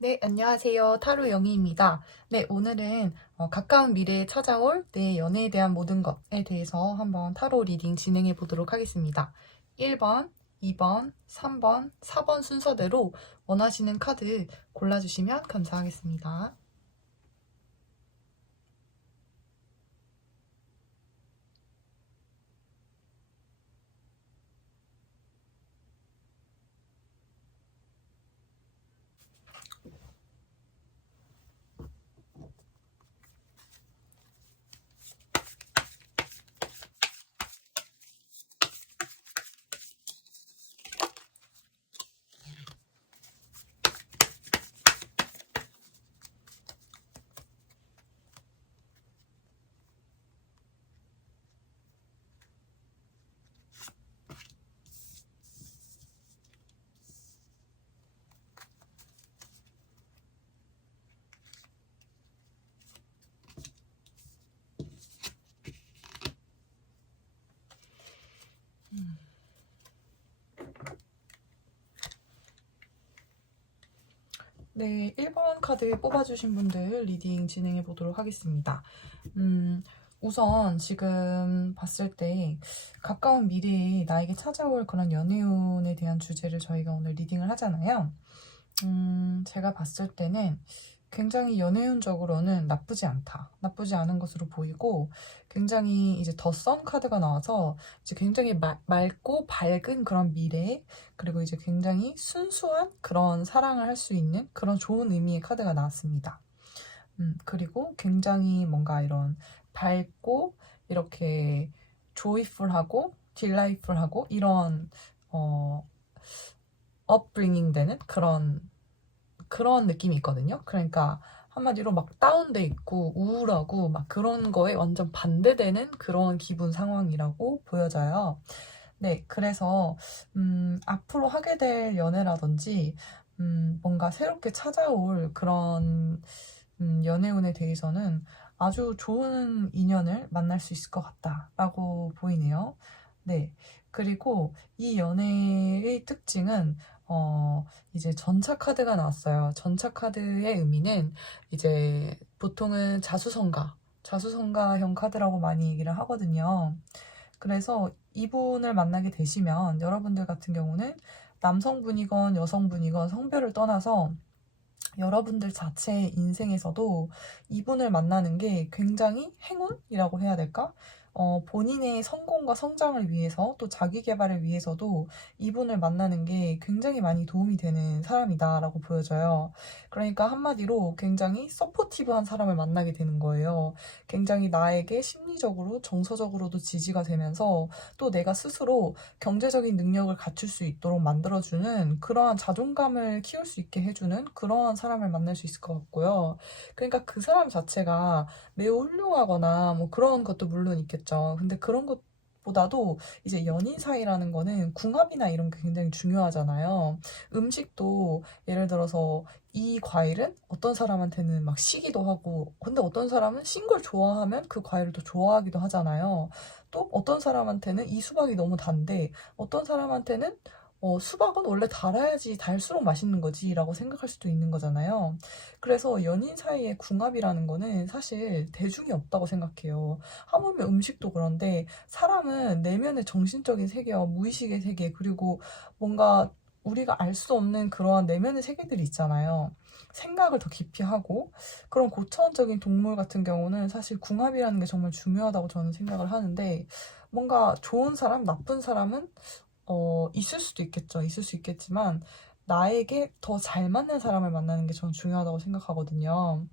네, 안녕하세요. 타로 영희입니다. 네, 오늘은 가까운 미래에 찾아올 내 연애에 대한 모든 것에 대해서 한번 타로 리딩 진행해 보도록 하겠습니다. 1번, 2번, 3번, 4번 순서대로 원하시는 카드 골라주시면 감사하겠습니다. 네, 1번 카드 뽑아주신 분들 리딩 진행해 보도록 하겠습니다. 우선 지금 봤을 때 가까운 미래에 나에게 찾아올 그런 연애운에 대한 주제를 저희가 오늘 리딩을 하잖아요. 제가 봤을 때는 굉장히 연애운적으로는 나쁘지 않다. 나쁘지 않은 것으로 보이고, 굉장히 이제 더 선 카드가 나와서 이제 굉장히 맑고 밝은 그런 미래, 그리고 이제 굉장히 순수한 그런 사랑을 할 수 있는 그런 좋은 의미의 카드가 나왔습니다. 그리고 굉장히 뭔가 이런 밝고 이렇게 조이풀하고 딜라이풀하고 이런 업브링잉 되는 그런 느낌이 있거든요. 그러니까 한마디로 막 다운돼 있고 우울하고 막 그런 거에 완전 반대되는 그런 기분 상황이라고 보여져요. 네, 그래서 앞으로 하게 될 연애라든지 뭔가 새롭게 찾아올 그런 연애운에 대해서는 아주 좋은 인연을 만날 수 있을 것 같다라고 보이네요. 네, 그리고 이 연애의 특징은 이제 전차 카드가 나왔어요. 전차 카드의 의미는 이제 보통은 자수성가형 카드라고 많이 얘기를 하거든요. 그래서 이분을 만나게 되시면 여러분들 같은 경우는 남성분이건 여성분이건 성별을 떠나서 여러분들 자체의 인생에서도 이분을 만나는 게 굉장히 행운이라고 해야 될까? 본인의 성공과 성장을 위해서 또 자기 개발을 위해서도 이분을 만나는 게 굉장히 많이 도움이 되는 사람이다라고 보여져요. 그러니까 한마디로 굉장히 서포티브한 사람을 만나게 되는 거예요. 굉장히 나에게 심리적으로, 정서적으로도 지지가 되면서 또 내가 스스로 경제적인 능력을 갖출 수 있도록 만들어주는 그러한 자존감을 키울 수 있게 해주는 그러한 사람을 만날 수 있을 것 같고요. 그러니까 그 사람 자체가 매우 훌륭하거나 뭐 그런 것도 물론 있겠죠. 근데 그런 것보다도 이제 연인 사이라는 거는 궁합이나 이런 게 굉장히 중요하잖아요. 음식도 예를 들어서 이 과일은 어떤 사람한테는 막 시기도 하고, 근데 어떤 사람은 신 걸 좋아하면 그 과일을 또 좋아하기도 하잖아요. 또 어떤 사람한테는 이 수박이 너무 단데, 어떤 사람한테는 수박은 원래 달아야지 달수록 맛있는 거지 라고 생각할 수도 있는 거잖아요. 그래서 연인 사이의 궁합이라는 거는 사실 대중이 없다고 생각해요. 하물며 음식도 그런데 사람은 내면의 정신적인 세계와 무의식의 세계, 그리고 뭔가 우리가 알 수 없는 그러한 내면의 세계들이 있잖아요. 생각을 더 깊이 하고 그런 고차원적인 동물 같은 경우는 사실 궁합이라는 게 정말 중요하다고 저는 생각을 하는데, 뭔가 좋은 사람, 나쁜 사람은 있을 수도 있겠죠. 있을 수 있겠지만 나에게 더 잘 맞는 사람을 만나는 게 저는 중요하다고 생각하거든요.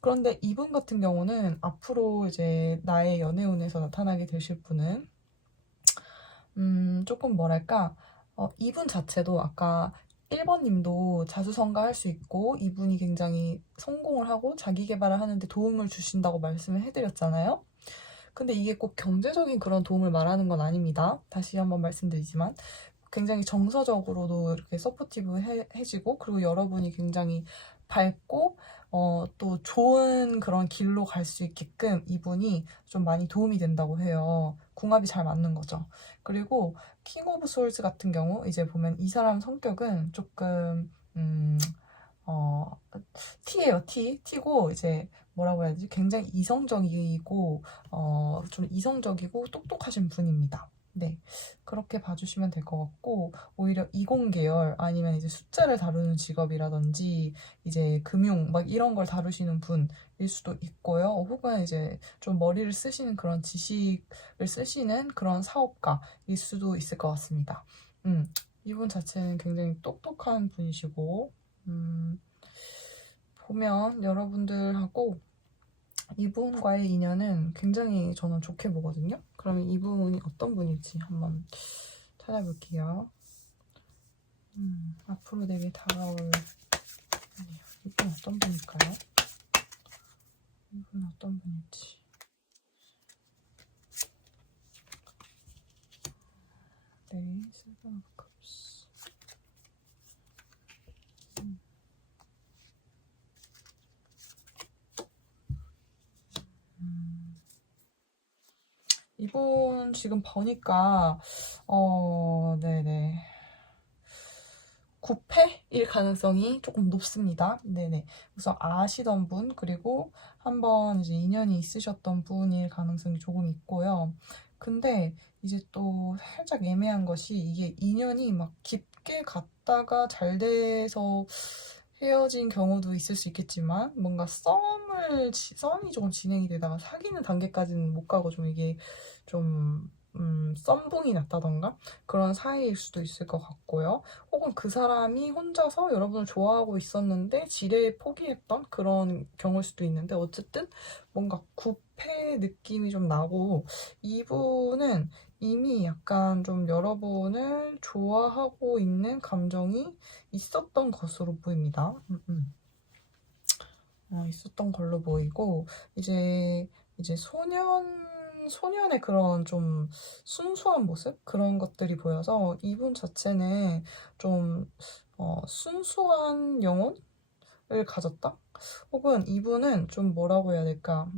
그런데 이분 같은 경우는 앞으로 이제 나의 연애운에서 나타나게 되실 분은 조금 뭐랄까, 이분 자체도 아까 1번 님도 자수성가할 수 있고 이분이 굉장히 성공을 하고 자기 개발을 하는데 도움을 주신다고 말씀을 해드렸잖아요. 근데 이게 꼭 경제적인 그런 도움을 말하는 건 아닙니다. 다시 한번 말씀드리지만 굉장히 정서적으로도 이렇게 서포티브 해지고, 그리고 여러분이 굉장히 밝고 또 좋은 그런 길로 갈 수 있게끔 이분이 좀 많이 도움이 된다고 해요. 궁합이 잘 맞는 거죠. 그리고 킹 오브 솔즈 같은 경우 이제 보면 이 사람 성격은 조금 T예요, T. T고, 이제, 뭐라고 해야 되지? 굉장히 이성적이고, 좀 이성적이고 똑똑하신 분입니다. 네. 그렇게 봐주시면 될 것 같고, 오히려 이공계열, 아니면 이제 숫자를 다루는 직업이라든지, 이제 금융, 막 이런 걸 다루시는 분일 수도 있고요. 혹은 이제 좀 머리를 쓰시는 그런 지식을 쓰시는 그런 사업가일 수도 있을 것 같습니다. 이분 자체는 굉장히 똑똑한 분이시고, 보면 여러분들하고 이분과의 인연은 굉장히 저는 좋게 보거든요. 그러면 이분이 어떤 분일지 한번 찾아볼게요. 앞으로 되게 다가올, 이분 어떤 분일까요? 이분 어떤 분일지. 네, 세븐 오브 컵스. 이분 지금 보니까 네네, 9패일 가능성이 조금 높습니다. 네네. 그래서 아시던 분, 그리고 한번 이제 인연이 있으셨던 분일 가능성이 조금 있고요. 근데 이제 또 살짝 애매한 것이, 이게 인연이 막 깊게 갔다가 잘 돼서 헤어진 경우도 있을 수 있겠지만, 뭔가 썸이 조금 진행이 되다가 사귀는 단계까지는 못 가고 좀 이게 좀 썸붕이 났다던가 그런 사이일 수도 있을 것 같고요. 혹은 그 사람이 혼자서 여러분을 좋아하고 있었는데 지레 포기했던 그런 경우일 수도 있는데, 어쨌든 뭔가 구패 느낌이 좀 나고, 이분은 이미 약간 좀 여러분을 좋아하고 있는 감정이 있었던 것으로 보입니다. 있었던 걸로 보이고, 이제 소년의 그런 좀 순수한 모습? 그런 것들이 보여서 이분 자체는 좀, 순수한 영혼을 가졌다? 혹은 이분은 좀 뭐라고 해야 될까?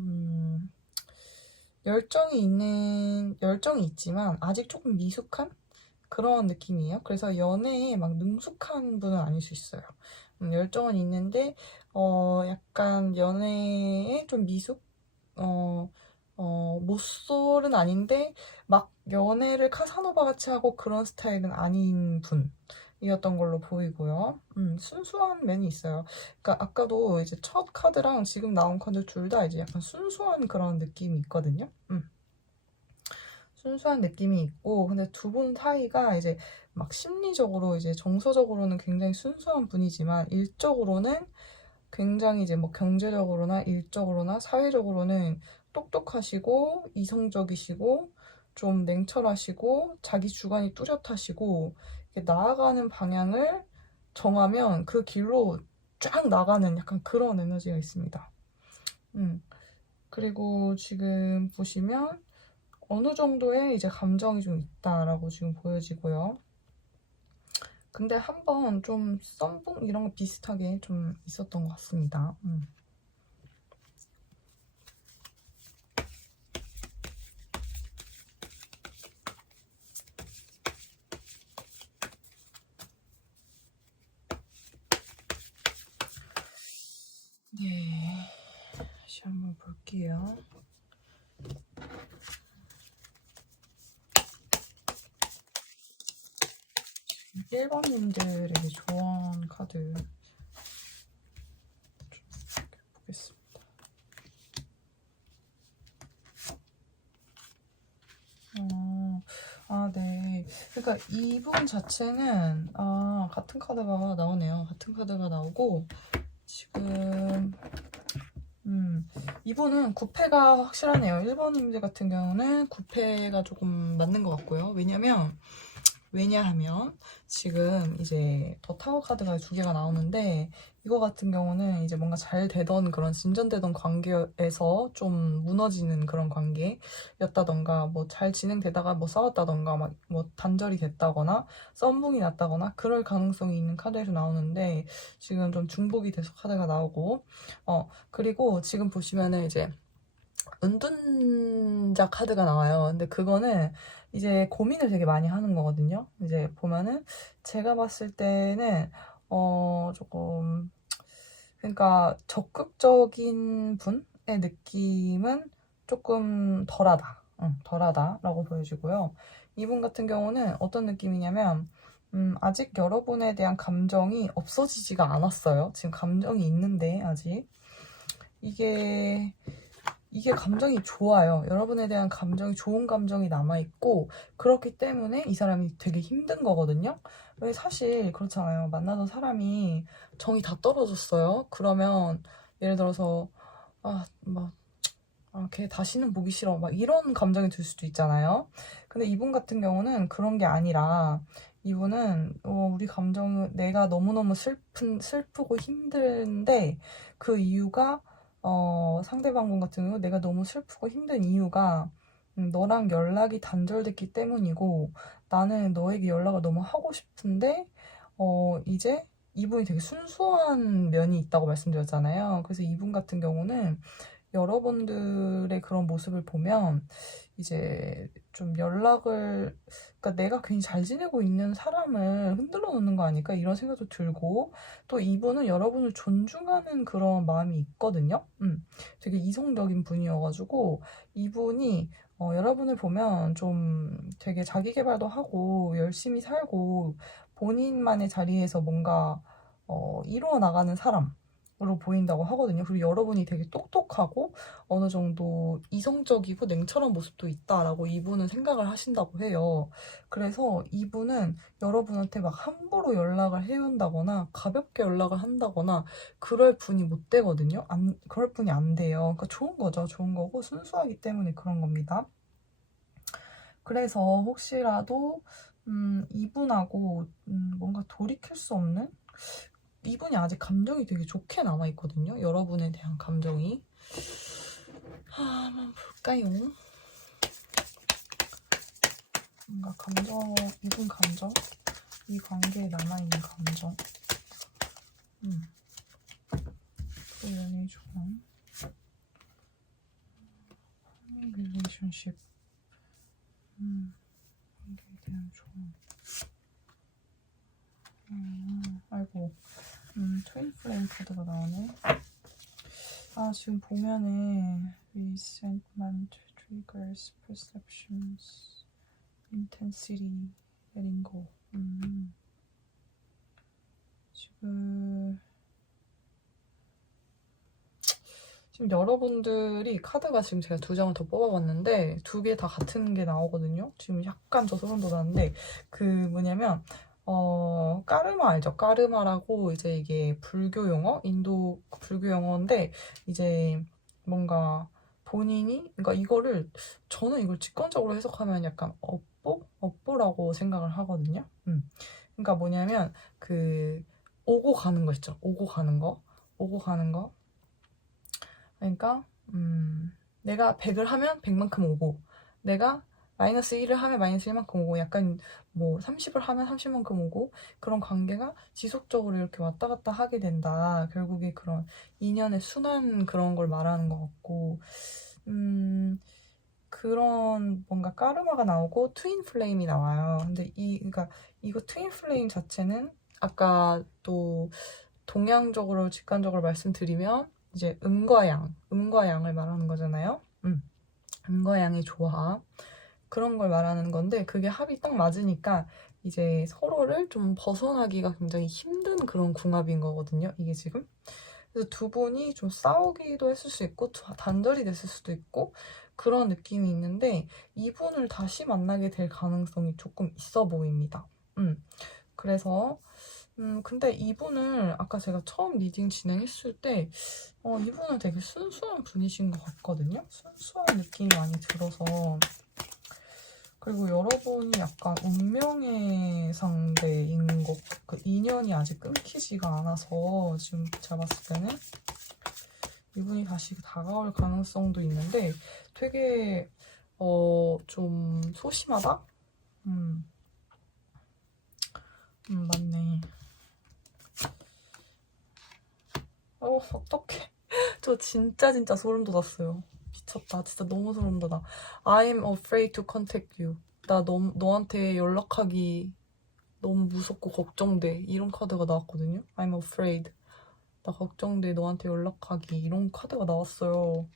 열정이 있지만 아직 조금 미숙한 그런 느낌이에요. 그래서 연애에 막 능숙한 분은 아닐 수 있어요. 열정은 있는데, 약간 연애에 좀 미숙? 모쏠은 아닌데, 막 연애를 카사노바 같이 하고 그런 스타일은 아닌 분이었던 걸로 보이고요. 순수한 면이 있어요. 그러니까 아까도 이제 첫 카드랑 지금 나온 카드 둘 다 이제 약간 순수한 그런 느낌이 있거든요. 순수한 느낌이 있고, 근데 두 분 사이가 이제 막 심리적으로, 이제 정서적으로는 굉장히 순수한 분이지만 일적으로는 굉장히 이제 뭐 경제적으로나 일적으로나 사회적으로는 똑똑하시고 이성적이시고 좀 냉철하시고 자기 주관이 뚜렷하시고, 이렇게 나아가는 방향을 정하면 그 길로 쫙 나가는 약간 그런 에너지가 있습니다. 그리고 지금 보시면 어느 정도의 이제 감정이 좀 있다라고 지금 보여지고요. 근데 한번 좀 썸붕 이런 거 비슷하게 좀 있었던 것 같습니다. 네, 다시 한번 볼게요. 1번님들에게 조언 카드 좀 보겠습니다. 네. 그러니까 이분 자체는, 같은 카드가 나오네요. 같은 카드가 나오고, 지금, 이분은 9패가 확실하네요. 1번님들 같은 경우는 9패가 조금 맞는 것 같고요. 왜냐하면 지금 이제 더 타워 카드가 두 개가 나오는데, 이거 같은 경우는 이제 뭔가 잘 되던 그런 진전되던 관계에서 좀 무너지는 그런 관계였다던가, 뭐 잘 진행되다가 뭐 싸웠다던가, 막 뭐 단절이 됐다거나 썸붕이 났다거나 그럴 가능성이 있는 카드에서 나오는데, 지금 좀 중복이 돼서 카드가 나오고, 그리고 지금 보시면은 이제 은둔자 카드가 나와요. 근데 그거는 이제 고민을 되게 많이 하는 거거든요. 이제 보면은 제가 봤을 때는 조금 그러니까 적극적인 분의 느낌은 조금 덜하다. 덜하다라고 보여지고요. 이분 같은 경우는 어떤 느낌이냐면 아직 여러분에 대한 감정이 없어지지가 않았어요. 지금 감정이 있는데 아직 이게 감정이 좋아요. 여러분에 대한 감정이 좋은 감정이 남아있고 그렇기 때문에 이 사람이 되게 힘든 거거든요. 왜 사실 그렇잖아요. 만나던 사람이 정이 다 떨어졌어요. 그러면 예를 들어서 걔 다시는 보기 싫어 막 이런 감정이 들 수도 있잖아요. 근데 이분 같은 경우는 그런 게 아니라 이분은 우리 감정은 내가 너무너무 슬프고 힘든데 그 이유가 상대방분 같은 경우 내가 너무 슬프고 힘든 이유가 너랑 연락이 단절됐기 때문이고 나는 너에게 연락을 너무 하고 싶은데 이제 이분이 되게 순수한 면이 있다고 말씀드렸잖아요. 그래서 이분 같은 경우는 여러분들의 그런 모습을 보면 이제 좀 그러니까 내가 괜히 잘 지내고 있는 사람을 흔들어 놓는 거 아닐까 이런 생각도 들고 또 이분은 여러분을 존중하는 그런 마음이 있거든요. 되게 이성적인 분이어가지고 이분이 여러분을 보면 좀 되게 자기 개발도 하고 열심히 살고 본인만의 자리에서 뭔가 이루어 나가는 사람으로 보인다고 하거든요. 그리고 여러분이 되게 똑똑하고 어느 정도 이성적이고 냉철한 모습도 있다라고 이분은 생각을 하신다고 해요. 그래서 이분은 여러분한테 막 함부로 연락을 해온다거나 가볍게 연락을 한다거나 그럴 분이 못 되거든요. 그럴 분이 안 돼요. 그러니까 좋은 거죠. 좋은 거고 순수하기 때문에 그런 겁니다. 그래서 혹시라도 이분하고 뭔가 돌이킬 수 없는 이분이 아직 감정이 되게 좋게 남아있거든요. 여러분에 대한 감정이. 한번 볼까요? 뭔가 이분 감정, 이 관계에 남아있는 감정. 그 연애 조언. 릴레이션십. 관계에 대한 조언. 아이고. 트윈 플레임 카드가 나오네. 지금 보면은 resentment triggers perceptions intensity 내린 거. 지금 여러분들이 카드가 지금 제가 2장을 더 뽑아봤는데 2개 다 같은 게 나오거든요. 지금 약간 저 소름 돋았는데 그 뭐냐면 까르마 알죠? 까르마라고 이제 이게 불교 용어, 인도 불교 용어인데 이제 뭔가 본인이 그러니까 저는 이걸 직관적으로 해석하면 약간 업보라고 생각을 하거든요. 그러니까 뭐냐면 그 오고 가는 거 있죠. 오고 가는 거. 그러니까 내가 100을 하면 100만큼 오고 내가 마이너스 1을 하면 마이너스 1만큼 오고 약간 뭐 30을 하면 30만큼 오고 그런 관계가 지속적으로 이렇게 왔다 갔다 하게 된다. 결국에 그런 인연의 순환 그런 걸 말하는 것 같고 그런 뭔가 까르마가 나오고 트윈 플레임이 나와요. 근데 그러니까 이거 트윈 플레임 자체는 아까 또 동양적으로 직관적으로 말씀드리면 이제 음과 양을 말하는 거잖아요. 음과 양의 조화 그런 걸 말하는 건데 그게 합이 딱 맞으니까 이제 서로를 좀 벗어나기가 굉장히 힘든 그런 궁합인 거거든요. 이게 지금. 그래서 두 분이 좀 싸우기도 했을 수 있고 단절이 됐을 수도 있고 그런 느낌이 있는데 이분을 다시 만나게 될 가능성이 조금 있어 보입니다. 그래서 근데 이분을 아까 제가 처음 리딩 진행했을 때 이분은 되게 순수한 분이신 것 같거든요. 순수한 느낌이 많이 들어서 그리고 여러분이 약간 운명의 상대인 그 인연이 아직 끊기지가 않아서 지금 제가 봤을 때는 이분이 다시 다가올 가능성도 있는데 되게 좀 소심하다? 맞네. 어떡해. 저 진짜 소름 돋았어요. 미쳤다. 진짜 너무 소름 돋아. I'm afraid to contact you. 나 너한테 연락하기 너무 무섭고 걱정돼. 이런 카드가 나왔거든요. I'm afraid. 나 걱정돼, 너한테 연락하기. 이런 카드가 나왔어요.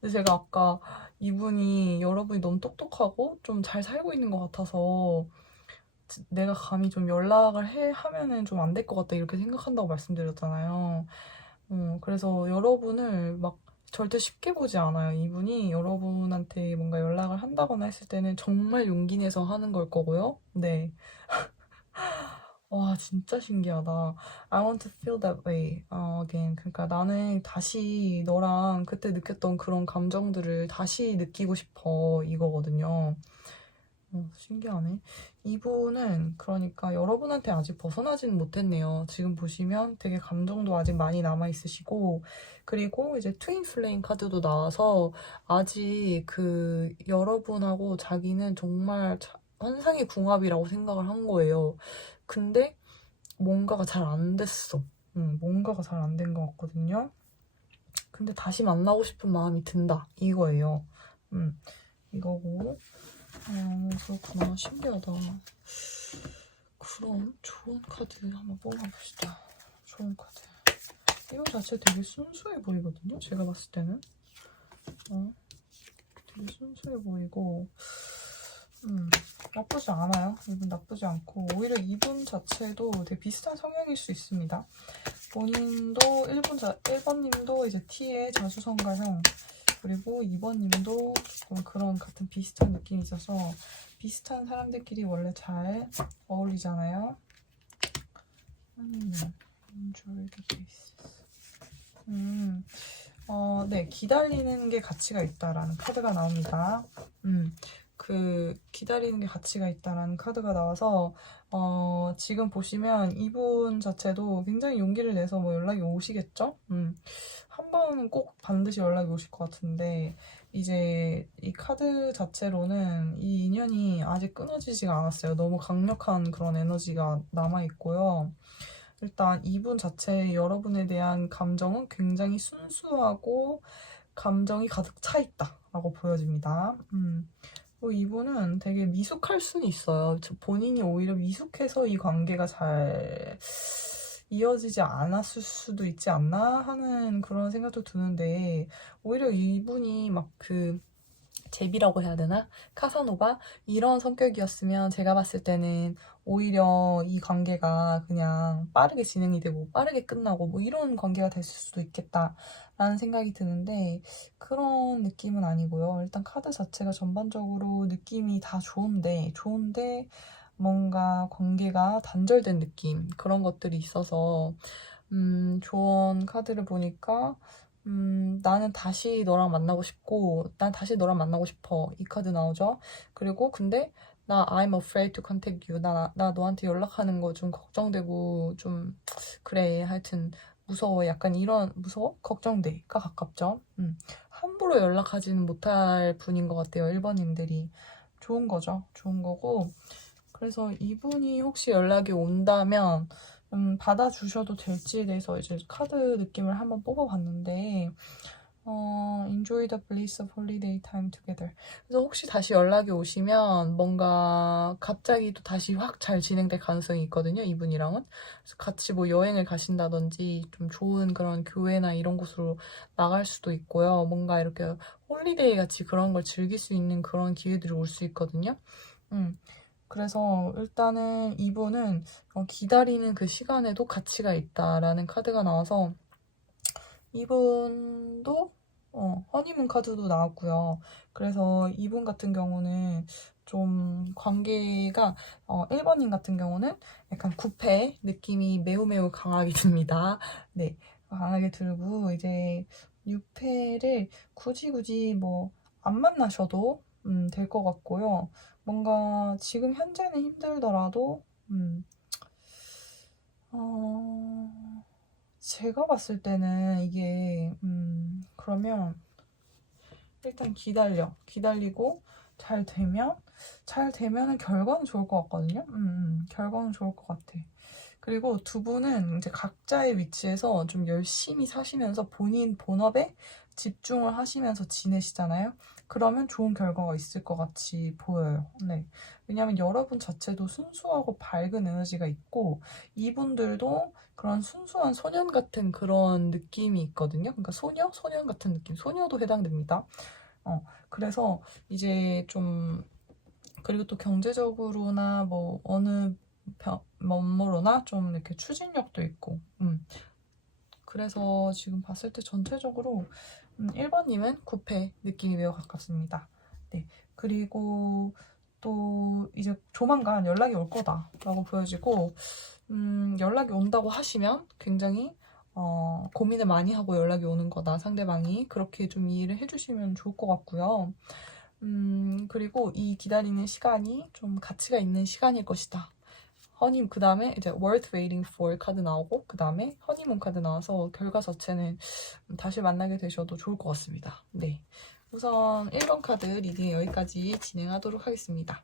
근데 제가 아까 이분이, 여러분이 너무 똑똑하고 좀 잘 살고 있는 것 같아서 내가 감히 좀 연락을 하면은 좀 안 될 것 같다 이렇게 생각한다고 말씀드렸잖아요. 그래서 여러분을 막 절대 쉽게 보지 않아요. 이분이 여러분한테 뭔가 연락을 한다거나 했을 때는 정말 용기 내서 하는 걸 거고요. 네. 와, 진짜 신기하다. I want to feel that way again. 그러니까 나는 다시 너랑 그때 느꼈던 그런 감정들을 다시 느끼고 싶어. 이거거든요. 신기하네. 이분은 그러니까 여러분한테 아직 벗어나지는 못했네요. 지금 보시면 되게 감정도 아직 많이 남아있으시고, 그리고 이제 트윈 플레임 카드도 나와서 아직 그 여러분하고 자기는 정말 환상의 궁합이라고 생각을 한 거예요. 근데 뭔가가 잘 안 됐어. 뭔가가 잘 안 된 것 같거든요. 근데 다시 만나고 싶은 마음이 든다. 이거예요. 이거고. 그렇구나. 신기하다. 그럼 좋은 카드 한번 뽑아봅시다. 좋은 카드. 이거 자체 되게 순수해 보이거든요. 제가 봤을 때는. 되게 순수해 보이고 나쁘지 않아요. 이분 나쁘지 않고 오히려 이분 자체도 되게 비슷한 성향일 수 있습니다. 본인도 1번님도 이제 T의 자수성가형, 그리고 2번님도 조금 그런 같은 비슷한 느낌이 있어서 비슷한 사람들끼리 원래 잘 어울리잖아요. enjoy the basis. 네, 기다리는 게 가치가 있다라는 카드가 나옵니다. 그 기다리는 게 가치가 있다라는 카드가 나와서 지금 보시면 이분 자체도 굉장히 용기를 내서 뭐 연락이 오시겠죠? 한 번은 꼭 반드시 연락이 오실 것 같은데 이제 이 카드 자체로는 이 인연이 아직 끊어지지가 않았어요. 너무 강력한 그런 에너지가 남아있고요. 일단 이분 자체 여러분에 대한 감정은 굉장히 순수하고 감정이 가득 차 있다라고 보여집니다. 이분은 되게 미숙할 수는 있어요. 본인이 오히려 미숙해서 이 관계가 잘 이어지지 않았을 수도 있지 않나 하는 그런 생각도 드는데 오히려 이분이 막 제비라고 해야 되나? 카사노바? 이런 성격이었으면 제가 봤을 때는 오히려 이 관계가 그냥 빠르게 진행이 되고 빠르게 끝나고 뭐 이런 관계가 됐을 수도 있겠다라는 생각이 드는데 그런 느낌은 아니고요. 일단 카드 자체가 전반적으로 느낌이 다 좋은데 뭔가 관계가 단절된 느낌 그런 것들이 있어서 조언 카드를 보니까 나는 다시 너랑 만나고 싶고, 난 다시 너랑 만나고 싶어. 이 카드 나오죠? 그리고 근데 나 I'm afraid to contact you. 나 너한테 연락하는 거 좀 걱정되고, 좀, 그래. 하여튼, 무서워. 약간 이런, 무서워? 걱정돼가 가깝죠? 함부로 연락하지는 못할 분인 것 같아요. 1번님들이. 좋은 거죠. 좋은 거고. 그래서 이분이 혹시 연락이 온다면, 받아주셔도 될지에 대해서 이제 카드 느낌을 한번 뽑아봤는데, enjoy the bliss of holiday time together. 그래서 혹시 다시 연락이 오시면 뭔가 갑자기 또 다시 확 잘 진행될 가능성이 있거든요, 이분이랑은. 그래서 같이 뭐 여행을 가신다든지 좀 좋은 그런 교회나 이런 곳으로 나갈 수도 있고요. 뭔가 이렇게 홀리데이 같이 그런 걸 즐길 수 있는 그런 기회들이 올 수 있거든요. 그래서 일단은 이분은 기다리는 그 시간에도 가치가 있다라는 카드가 나와서 이분도 허니문 카드도 나왔고요. 그래서 이분 같은 경우는 좀 관계가 1번님 같은 경우는 약간 구패 느낌이 매우 매우 강하게 듭니다. 네, 강하게 들고 이제 6패를 굳이 뭐 안 만나셔도 될 것 같고요. 뭔가 지금 현재는 힘들더라도 제가 봤을 때는 이게 그러면 일단 기다리고 잘 되면은 결과는 좋을 것 같거든요. 결과는 좋을 것 같아. 그리고 두 분은 이제 각자의 위치에서 좀 열심히 사시면서 본인 본업에 집중을 하시면서 지내시잖아요. 그러면 좋은 결과가 있을 것 같이 보여요. 네. 왜냐하면 여러분 자체도 순수하고 밝은 에너지가 있고 이분들도 그런 순수한 소년 같은 그런 느낌이 있거든요. 그러니까 소녀? 소년 같은 느낌. 소녀도 해당됩니다. 그래서 이제 좀 그리고 또 경제적으로나 뭐 어느 면모로나 좀 이렇게 추진력도 있고 그래서 지금 봤을 때 전체적으로 1번님은 9패 느낌이 매우 가깝습니다. 네. 그리고 또 이제 조만간 연락이 올 거다라고 보여지고 연락이 온다고 하시면 굉장히 고민을 많이 하고 연락이 오는 거다. 상대방이 그렇게 좀 이해를 해주시면 좋을 것 같고요. 그리고 이 기다리는 시간이 좀 가치가 있는 시간일 것이다. 그 다음에 이제 worth waiting for 카드 나오고 그 다음에 허니문 카드 나와서 결과 자체는 다시 만나게 되셔도 좋을 것 같습니다. 네, 우선 1번 카드 리딩 여기까지 진행하도록 하겠습니다.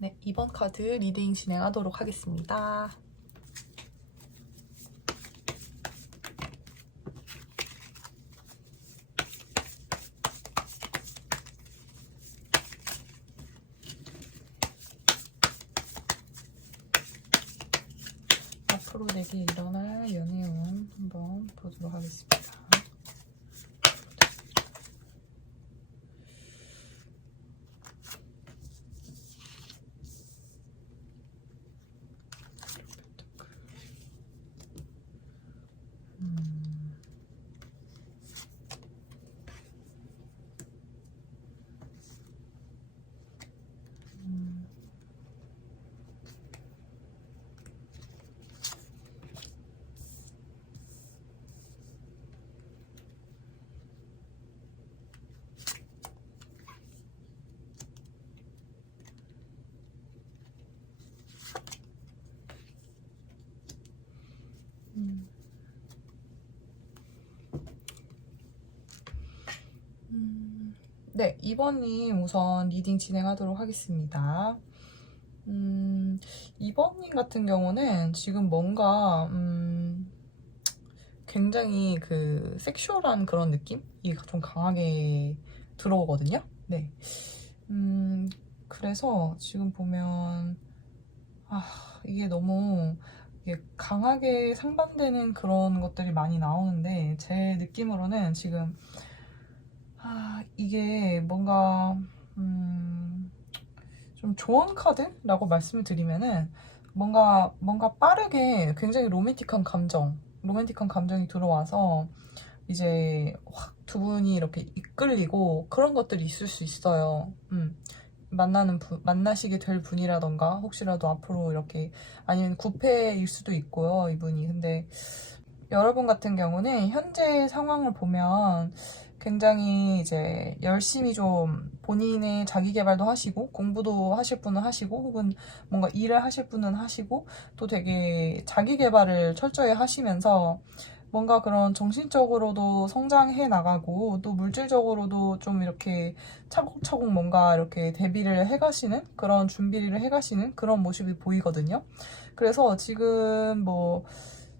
네, 2번 카드 리딩 진행하도록 하겠습니다. 앞으로 내게 일어날 연애운 한번 보도록 하겠습니다. 네, 2번님 우선 리딩 진행하도록 하겠습니다. 2번님 같은 경우는 지금 뭔가 굉장히 그 섹슈얼한 그런 느낌이 좀 강하게 들어오거든요. 네. 그래서 지금 보면 이게 너무 이게 강하게 상반되는 그런 것들이 많이 나오는데 제 느낌으로는 지금 이게 뭔가 좀 조언 카드라고 말씀을 드리면은 뭔가 빠르게 굉장히 로맨틱한 감정이 들어와서 이제 확 두 분이 이렇게 이끌리고 그런 것들이 있을 수 있어요. 만나시게 될 분이라던가 혹시라도 앞으로 이렇게 아니면 9패일 수도 있고요, 이분이. 근데 여러분 같은 경우는 현재 상황을 보면 굉장히 이제 열심히 좀 본인의 자기 개발도 하시고 공부도 하실 분은 하시고 혹은 뭔가 일을 하실 분은 하시고 또 되게 자기 개발을 철저히 하시면서 뭔가 그런 정신적으로도 성장해 나가고 또 물질적으로도 좀 이렇게 차곡차곡 뭔가 이렇게 대비를 해가시는 그런 준비를 해가시는 그런 모습이 보이거든요. 그래서 지금 뭐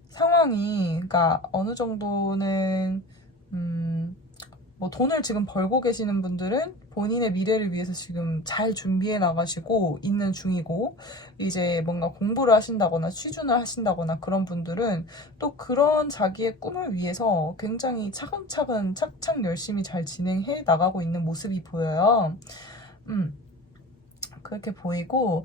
상황이 그러니까 어느 정도는 뭐 돈을 지금 벌고 계시는 분들은 본인의 미래를 위해서 지금 잘 준비해 나가시고 있는 중이고, 이제 뭔가 공부를 하신다거나 취준을 하신다거나 그런 분들은 또 그런 자기의 꿈을 위해서 굉장히 차근차근 착착 열심히 잘 진행해 나가고 있는 모습이 보여요. 그렇게 보이고,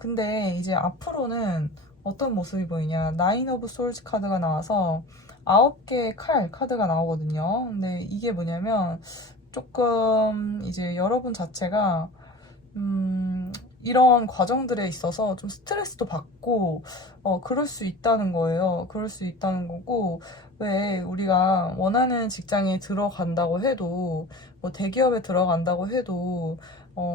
근데 이제 앞으로는 어떤 모습이 보이냐. 나인 오브 솔즈 카드가 나와서 9개의 카드가 나오거든요. 근데 이게 뭐냐면 조금 이제 여러분 자체가 이런 과정들에 있어서 좀 스트레스도 받고, 그럴 수 있다는 거예요. 그럴 수 있다는 거고, 왜 우리가 원하는 직장에 들어간다고 해도, 뭐 대기업에 들어간다고 해도,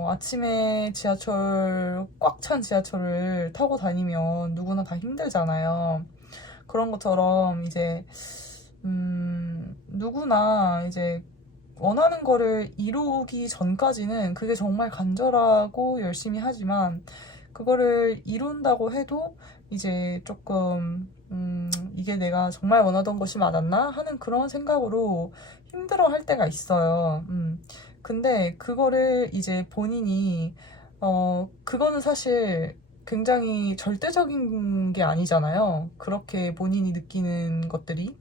아침에 지하철, 꽉 찬 지하철을 타고 다니면 누구나 다 힘들잖아요. 그런 것처럼 이제, 누구나 이제 원하는 거를 이루기 전까지는 그게 정말 간절하고 열심히 하지만, 그거를 이룬다고 해도 이제 조금 이게 내가 정말 원하던 것이 맞았나 하는 그런 생각으로 힘들어 할 때가 있어요. 근데 그거를 이제 본인이 그거는 사실 굉장히 절대적인 게 아니잖아요. 그렇게 본인이 느끼는 것들이.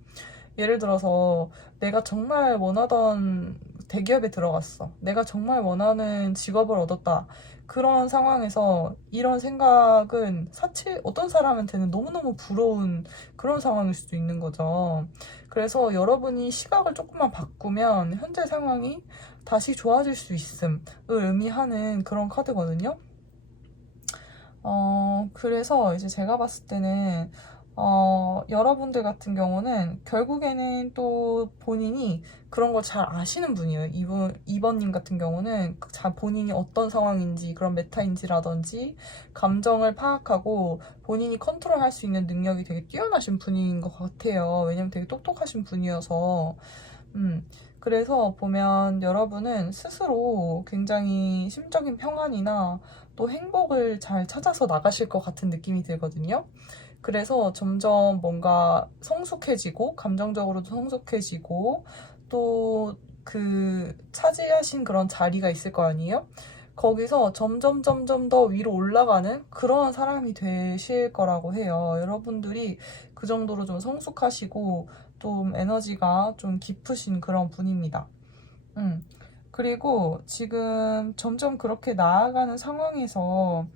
예를 들어서 내가 정말 원하던 대기업에 들어갔어. 내가 정말 원하는 직업을 얻었다. 그런 상황에서 이런 생각은 사실 어떤 사람한테는 너무너무 부러운 그런 상황일 수도 있는 거죠. 그래서 여러분이 시각을 조금만 바꾸면 현재 상황이 다시 좋아질 수 있음을 의미하는 그런 카드거든요. 그래서 이제 제가 봤을 때는, 여러분들 같은 경우는 결국에는 또 본인이 그런 걸 잘 아시는 분이에요. 2번님 같은 경우는 본인이 어떤 상황인지, 그런 메타인지라든지, 감정을 파악하고 본인이 컨트롤 할 수 있는 능력이 되게 뛰어나신 분인 것 같아요. 왜냐면 되게 똑똑하신 분이어서. 그래서 보면 여러분은 스스로 굉장히 심적인 평안이나 또 행복을 잘 찾아서 나가실 것 같은 느낌이 들거든요. 그래서 점점 뭔가 성숙해지고, 감정적으로도 성숙해지고, 또 그 차지하신 그런 자리가 있을 거 아니에요? 거기서 점점 더 위로 올라가는 그런 사람이 되실 거라고 해요. 여러분들이 그 정도로 좀 성숙하시고 좀 에너지가 좀 깊으신 그런 분입니다. 그리고 지금 점점 그렇게 나아가는 상황에서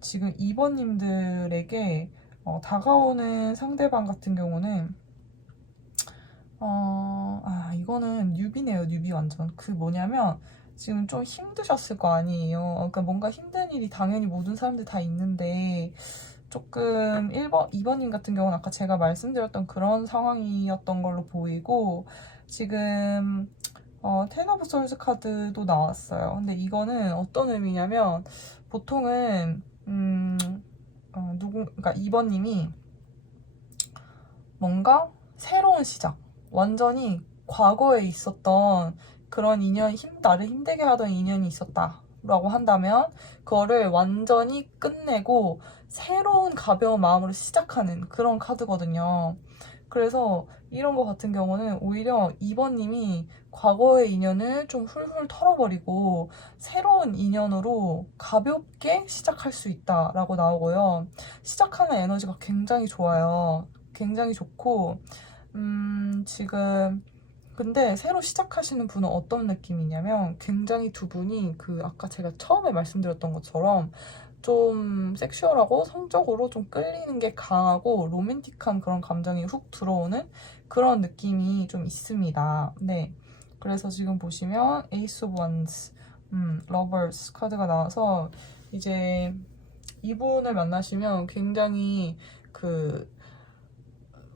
지금 2번님들에게 다가오는 상대방 같은 경우는, 이거는 뉴비네요. 뉴비 완전. 그 뭐냐면 지금 좀 힘드셨을 거 아니에요. 그러니까 뭔가 힘든 일이 당연히 모든 사람들 다 있는데, 조금 2번님 같은 경우는 아까 제가 말씀드렸던 그런 상황이었던 걸로 보이고, 지금 텐 오브 솔즈 카드도 나왔어요. 근데 이거는 어떤 의미냐면, 보통은 그러니까 2번님이 뭔가 새로운 시작, 완전히 과거에 있었던 그런 인연, 나를 힘들게 하던 인연이 있었다라고 한다면 그거를 완전히 끝내고 새로운 가벼운 마음으로 시작하는 그런 카드거든요. 그래서 이런 거 같은 경우는 오히려 2번님이 과거의 인연을 좀 훌훌 털어버리고 새로운 인연으로 가볍게 시작할 수 있다라고 나오고요. 시작하는 에너지가 굉장히 좋아요. 굉장히 좋고, 지금 근데 새로 시작하시는 분은 어떤 느낌이냐면, 굉장히 두 분이 아까 제가 처음에 말씀드렸던 것처럼 좀 섹슈얼하고 성적으로 좀 끌리는 게 강하고 로맨틱한 그런 감정이 훅 들어오는 그런 느낌이 좀 있습니다. 네. 그래서 지금 보시면 에이스 오브 원스, 러버스 카드가 나와서 이제 이분을 만나시면 굉장히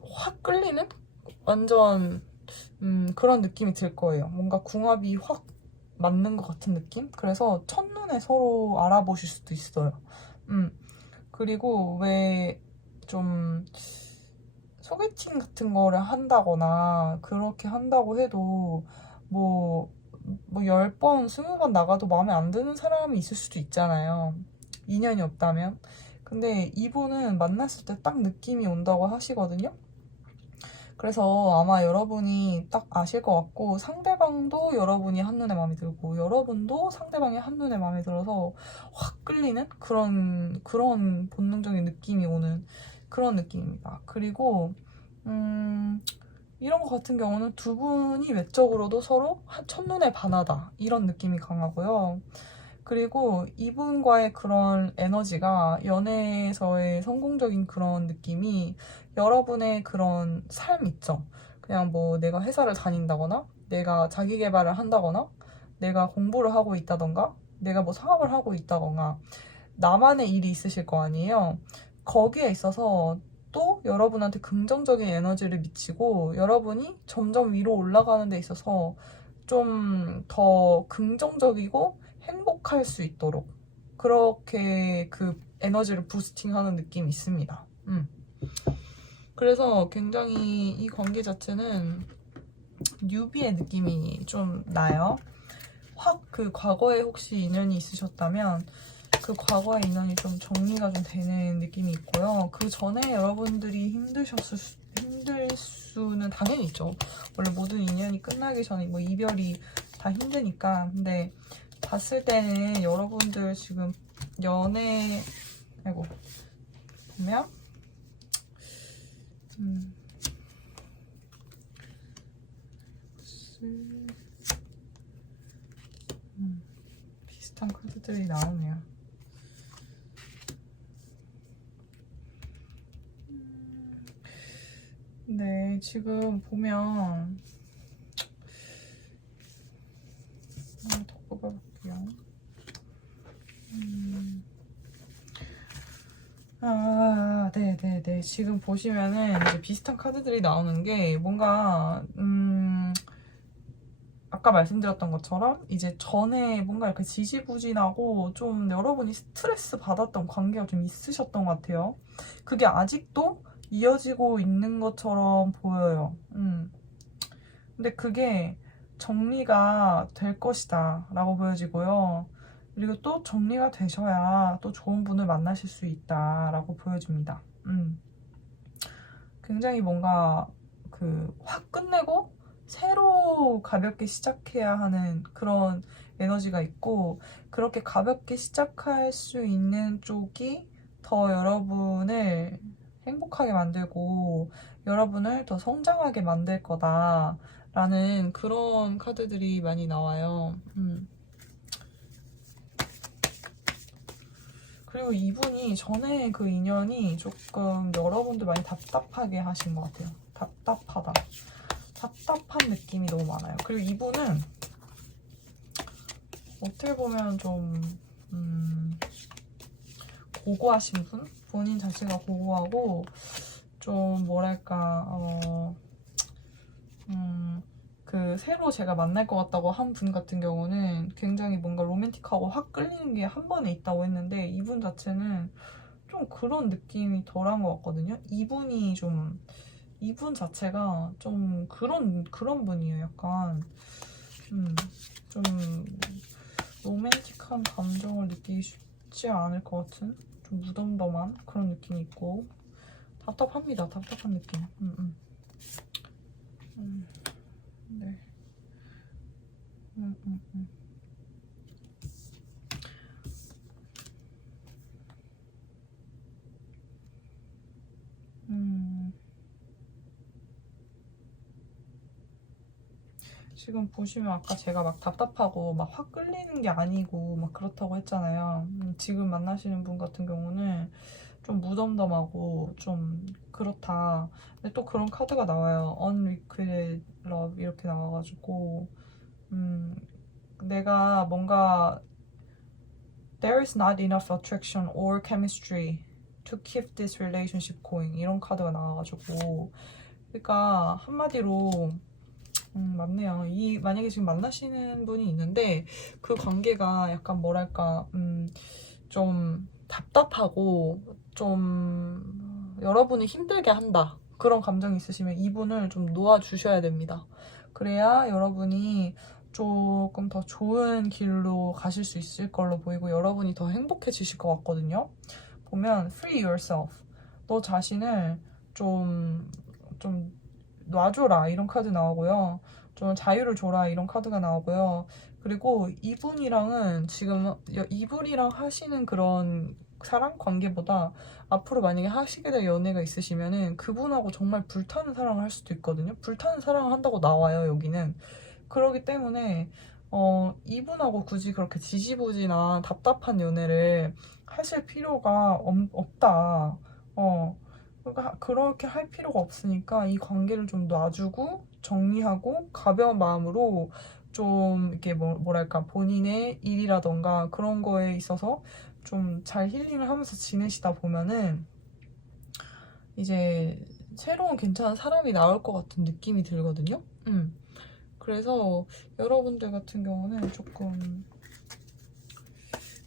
확 끌리는 완전 그런 느낌이 들 거예요. 뭔가 궁합이 확 맞는 것 같은 느낌? 그래서 첫눈에 서로 알아보실 수도 있어요. 그리고 왜 좀 소개팅 같은 거를 한다거나 그렇게 한다고 해도 뭐 10번, 20번 나가도 마음에 안 드는 사람이 있을 수도 있잖아요. 인연이 없다면. 근데 이분은 만났을 때 딱 느낌이 온다고 하시거든요. 그래서 아마 여러분이 딱 아실 것 같고, 상대방도 여러분이 한눈에 마음에 들고, 여러분도 상대방이 한눈에 마음에 들어서 확 끌리는 그런 본능적인 느낌이 오는 그런 느낌입니다. 그리고, 이런 것 같은 경우는 두 분이 외적으로도 서로 첫눈에 반하다. 이런 느낌이 강하고요. 그리고 이분과의 그런 에너지가 연애에서의 성공적인 그런 느낌이 여러분의 그런 삶 있죠. 그냥 뭐 내가 회사를 다닌다거나, 내가 자기 개발을 한다거나, 내가 공부를 하고 있다던가, 내가 뭐 사업을 하고 있다거나, 나만의 일이 있으실 거 아니에요. 거기에 있어서 또 여러분한테 긍정적인 에너지를 미치고 여러분이 점점 위로 올라가는 데 있어서 좀 더 긍정적이고 행복할 수 있도록 그렇게 그 에너지를 부스팅하는 느낌이 있습니다. 그래서 굉장히 이 관계 자체는 뉴비의 느낌이 좀 나요. 확 그 과거에 혹시 인연이 있으셨다면 그 과거의 인연이 좀 정리가 좀 되는 느낌이 있고요. 그 전에 여러분들이 힘들 수는 당연히 있죠. 원래 모든 인연이 끝나기 전에 뭐 이별이 다 힘드니까. 근데 봤을 때는 여러분들 지금 아이고, 보면 비슷한 카드들이 나오네요. 네, 지금 보면 더 뽑아볼게요. 네네네. 지금 보시면은 이제 비슷한 카드들이 나오는 게 뭔가 아까 말씀드렸던 것처럼 이제 전에 뭔가 이렇게 지지부진하고 좀 여러분이 스트레스 받았던 관계가 좀 있으셨던 것 같아요. 그게 아직도 이어지고 있는 것처럼 보여요. 근데 그게 정리가 될 것이다 라고 보여지고요. 그리고 또 정리가 되셔야 또 좋은 분을 만나실 수 있다 라고 보여집니다. 굉장히 뭔가 그 확 끝내고 새로 가볍게 시작해야 하는 그런 에너지가 있고, 그렇게 가볍게 시작할 수 있는 쪽이 더 여러분을 행복하게 만들고 여러분을 더 성장하게 만들 거다라는 그런 카드들이 많이 나와요. 그리고 이분이 전에 그 인연이 조금 여러분들 많이 답답하게 하신 것 같아요. 답답한 느낌이 너무 많아요. 그리고 이분은 어떻게 보면 좀 고고하신 분? 본인 자체가 고고하고 좀 뭐랄까 그 새로 제가 만날 것 같다고 한 분 같은 경우는 굉장히 뭔가 로맨틱하고 확 끌리는 게 한 번에 있다고 했는데, 이분 자체는 좀 그런 느낌이 덜한 것 같거든요. 이분 자체가 좀 그런 분이에요. 약간 좀 로맨틱한 감정을 느끼기 쉽지 않을 것 같은 좀 무덤덤한 그런 느낌이 있고 답답합니다. 답답한 느낌. 네. 지금 보시면 아까 제가 막 답답하고 막 확 끌리는 게 아니고 막 그렇다고 했잖아요. 지금 만나시는 분 같은 경우는 좀 무덤덤하고 좀 그렇다. 근데 또 그런 카드가 나와요. Unrequited Love 이렇게 나와가지고 내가 뭔가 There is not enough attraction or chemistry to keep this relationship going 이런 카드가 나와가지고, 그러니까 한마디로 맞네요. 만약에 지금 만나시는 분이 있는데 그 관계가 약간 뭐랄까 좀 답답하고 좀 여러분을 힘들게 한다, 그런 감정이 있으시면 이분을 좀 놓아주셔야 됩니다. 그래야 여러분이 조금 더 좋은 길로 가실 수 있을 걸로 보이고 여러분이 더 행복해지실 것 같거든요. 보면 free yourself, 너 자신을 좀 놔줘라 이런 카드 나오고요. 좀 자유를 줘라 이런 카드가 나오고요. 그리고 이분이랑은 지금 이분이랑 하시는 그런 사랑 관계보다 앞으로 만약에 하시게 될 연애가 있으시면은 그분하고 정말 불타는 사랑을 할 수도 있거든요. 불타는 사랑을 한다고 나와요, 여기는. 그러기 때문에 이분하고 굳이 그렇게 지지부진한 답답한 연애를 하실 필요가 없다. 그러니까 그렇게 할 필요가 없으니까 이 관계를 좀 놔주고 정리하고 가벼운 마음으로 좀 이렇게 뭐랄까 본인의 일이라던가 그런 거에 있어서 좀 잘 힐링을 하면서 지내시다 보면은 이제 새로운 괜찮은 사람이 나올 것 같은 느낌이 들거든요. 그래서 여러분들 같은 경우는 조금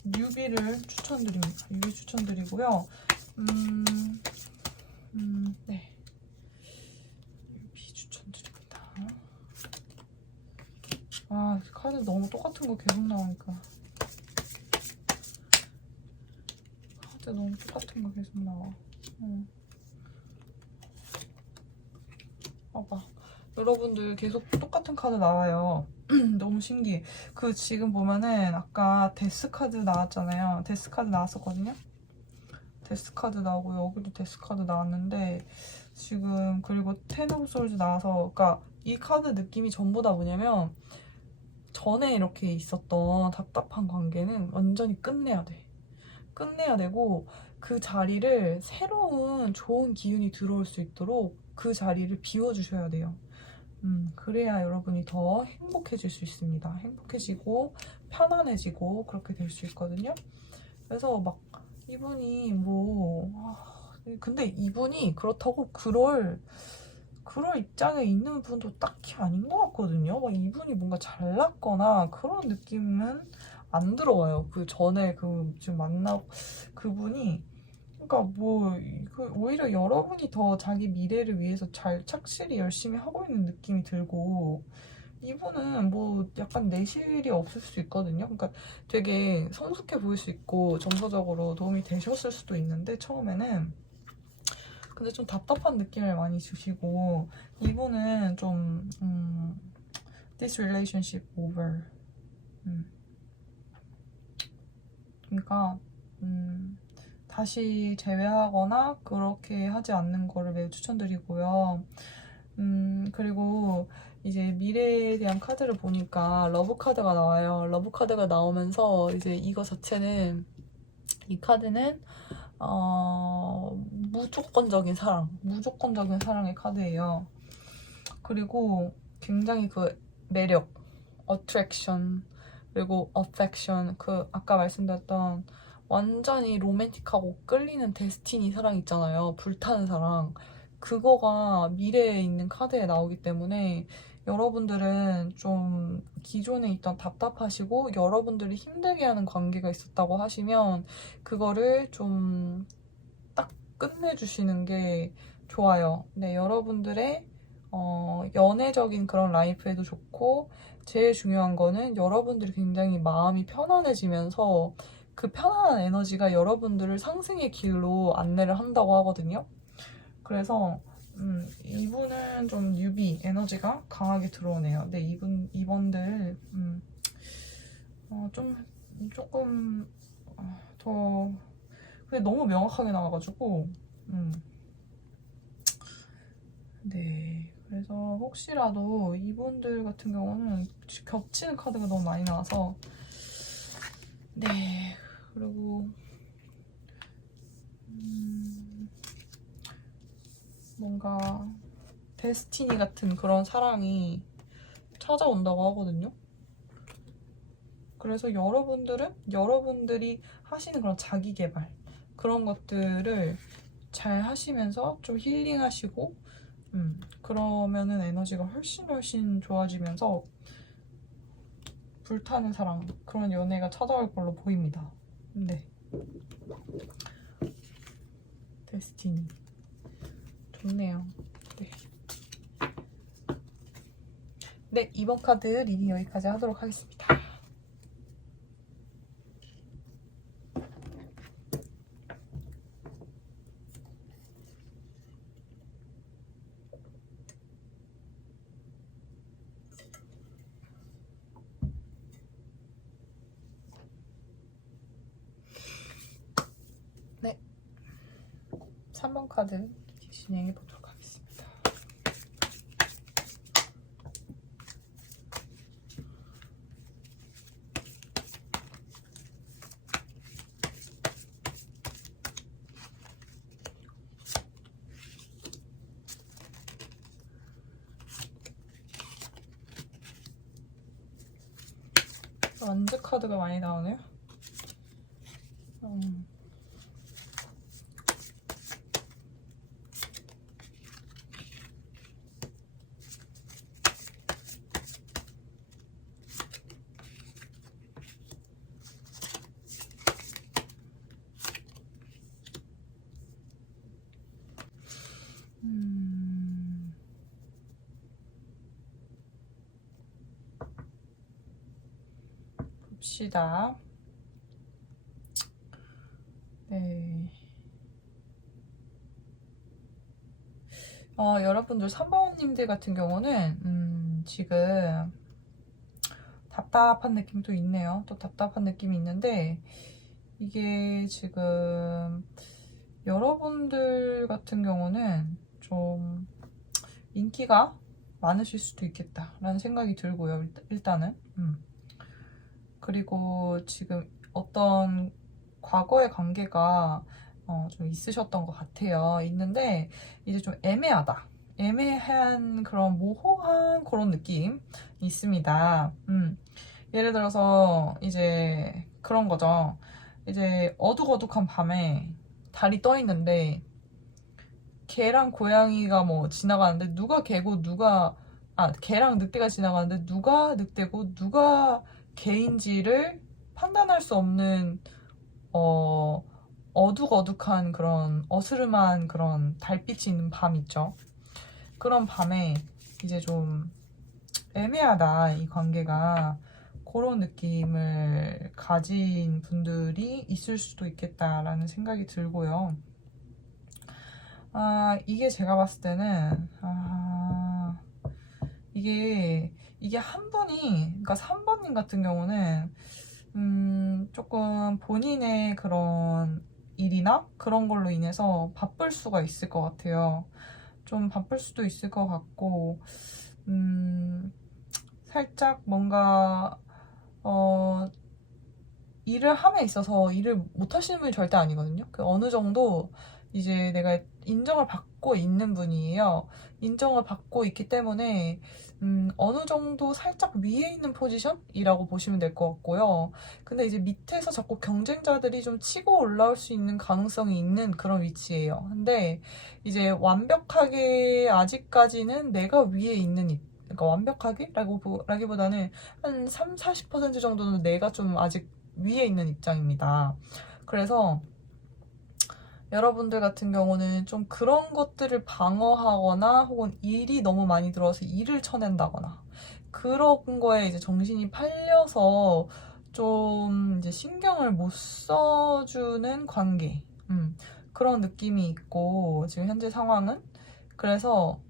뉴비를 추천드리고요. 네. 뉴비 추천드립니다. 아, 카드 너무 똑같은 거 계속 나오니까. 카드 너무 똑같은 거 계속 나와. 봐봐. 여러분들 계속 똑같은 카드 나와요. 너무 신기해. 그 지금 보면은 아까 데스 카드 나왔잖아요. 데스 카드 나왔었거든요. 데스 카드 나오고 여기도 데스 카드 나왔는데 지금 그리고 텐 오브 솔즈 나와서 그러니까 이 카드 느낌이 전부 다 뭐냐면 전에 이렇게 있었던 답답한 관계는 완전히 끝내야 돼. 끝내야 되고 그 자리를 새로운 좋은 기운이 들어올 수 있도록 그 자리를 비워주셔야 돼요. 그래야 여러분이 더 행복해질 수 있습니다. 행복해지고 편안해지고 그렇게 될 수 있거든요. 그래서 막 이분이 근데 이분이 그렇다고 그럴 입장에 있는 분도 딱히 아닌 것 같거든요. 막 이분이 뭔가 잘났거나 그런 느낌은 안 들어와요. 그 전에 지금 만나고 그분이 그러니까 오히려 여러분이 더 자기 미래를 위해서 잘 착실히 열심히 하고 있는 느낌이 들고 이분은 약간 내실이 없을 수 있거든요. 그러니까 되게 성숙해 보일 수 있고 정서적으로 도움이 되셨을 수도 있는데 처음에는 근데 좀 답답한 느낌을 많이 주시고 이분은 좀 this relationship over 그러니까 다시 재회하거나 그렇게 하지 않는 거를 매우 추천드리고요. 그리고 이제 미래에 대한 카드를 보니까 러브 카드가 나와요. 러브 카드가 나오면서 이제 이거 자체는 이 카드는 무조건적인 사랑의 카드예요. 그리고 굉장히 그 매력, attraction, 그리고 affection, 아까 말씀드렸던 완전히 로맨틱하고 끌리는 데스티니 사랑 있잖아요. 불타는 사랑. 그거가 미래에 있는 카드에 나오기 때문에 여러분들은 좀 기존에 있던 답답하시고 여러분들이 힘들게 하는 관계가 있었다고 하시면 그거를 좀 딱 끝내주시는 게 좋아요. 네, 여러분들의 연애적인 그런 라이프에도 좋고 제일 중요한 거는 여러분들이 굉장히 마음이 편안해지면서 그 편안한 에너지가 여러분들을 상승의 길로 안내를 한다고 하거든요. 그래서 이분은 좀 뉴비 에너지가 강하게 들어오네요. 네, 이분들 조금 더 근데 너무 명확하게 나와가지고 네, 그래서 혹시라도 이분들 같은 경우는 겹치는 카드가 너무 많이 나와서 네, 그리고 뭔가 데스티니 같은 그런 사랑이 찾아온다고 하거든요. 그래서 여러분들이 하시는 그런 자기 개발 그런 것들을 잘 하시면서 좀 힐링하시고 그러면은 에너지가 훨씬 좋아지면서 불타는 사랑 그런 연애가 찾아올 걸로 보입니다. 네, 데스티니 좋네요. 네, 이번 카드 리딩 여기까지 하도록 하겠습니다. 4번 카드 진행해 보도록 하겠습니다. 원즈 카드가 많이 나오네요. 봅시다. 네. 여러분들 3번님들 같은 경우는 지금 답답한 느낌도 있네요. 또 답답한 느낌이 있는데 이게 지금 여러분들 같은 경우는 좀 인기가 많으실 수도 있겠다라는 생각이 들고요. 일단은 그리고 지금 어떤 과거의 관계가 좀 있으셨던 것 같아요. 있는데 이제 좀 애매하다. 애매한 그런 모호한 그런 느낌이 있습니다. 예를 들어서 이제 그런 거죠. 이제 어둑어둑한 밤에 달이 떠 있는데 개랑 고양이가 뭐 지나가는데 누가 개고 개랑 늑대가 지나가는데 누가 늑대고 누가 개인지를 판단할 수 없는 어둑어둑한 그런 어스름한 그런 달빛이 있는 밤 있죠. 그런 밤에 이제 좀 애매하다, 이 관계가. 그런 느낌을 가진 분들이 있을 수도 있겠다라는 생각이 들고요. 이게 제가 봤을 때는 이게 한 분이, 그러니까 3번님 같은 경우는 조금 본인의 그런 일이나 그런 걸로 인해서 바쁠 수가 있을 것 같아요. 좀 바쁠 수도 있을 것 같고, 살짝 뭔가 일을 함에 있어서 일을 못 하시는 분이 절대 아니거든요. 어느 정도 이제 내가 인정을 받고 있는 분이에요. 인정을 받고 있기 때문에 어느 정도 살짝 위에 있는 포지션이라고 보시면 될 것 같고요. 근데 이제 밑에서 자꾸 경쟁자들이 좀 치고 올라올 수 있는 가능성이 있는 그런 위치예요. 근데 이제 완벽하게 아직까지는 내가 위에 있는 그러니까 완벽하게라기보다는 한 3, 40% 정도는 내가 좀 아직 위에 있는 입장입니다. 그래서 여러분들 같은 경우는 좀 그런 것들을 방어하거나 혹은 일이 너무 많이 들어와서 일을 쳐낸다거나 그런 거에 이제 정신이 팔려서 좀 이제 신경을 못 써주는 관계, 그런 느낌이 있고 지금 현재 상황은. 그래서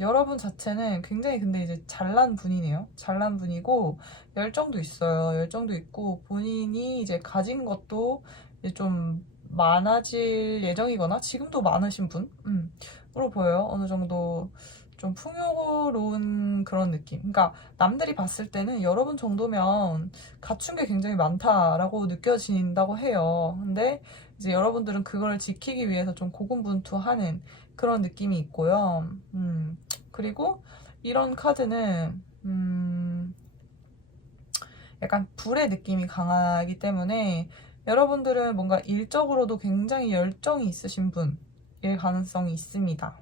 여러분 자체는 굉장히 근데 이제 잘난 분이네요. 잘난 분이고 열정도 있어요. 열정도 있고 본인이 이제 가진 것도 이제 좀 많아질 예정이거나 지금도 많으신 분으로 보여요. 어느 정도 좀 풍요로운 그런 느낌. 그러니까 남들이 봤을 때는 여러분 정도면 갖춘 게 굉장히 많다라고 느껴진다고 해요. 근데 이제 여러분들은 그걸 지키기 위해서 좀 고군분투하는 그런 느낌이 있고요. 그리고 이런 카드는 약간 불의 느낌이 강하기 때문에 여러분들은 뭔가 일적으로도 굉장히 열정이 있으신 분일 가능성이 있습니다.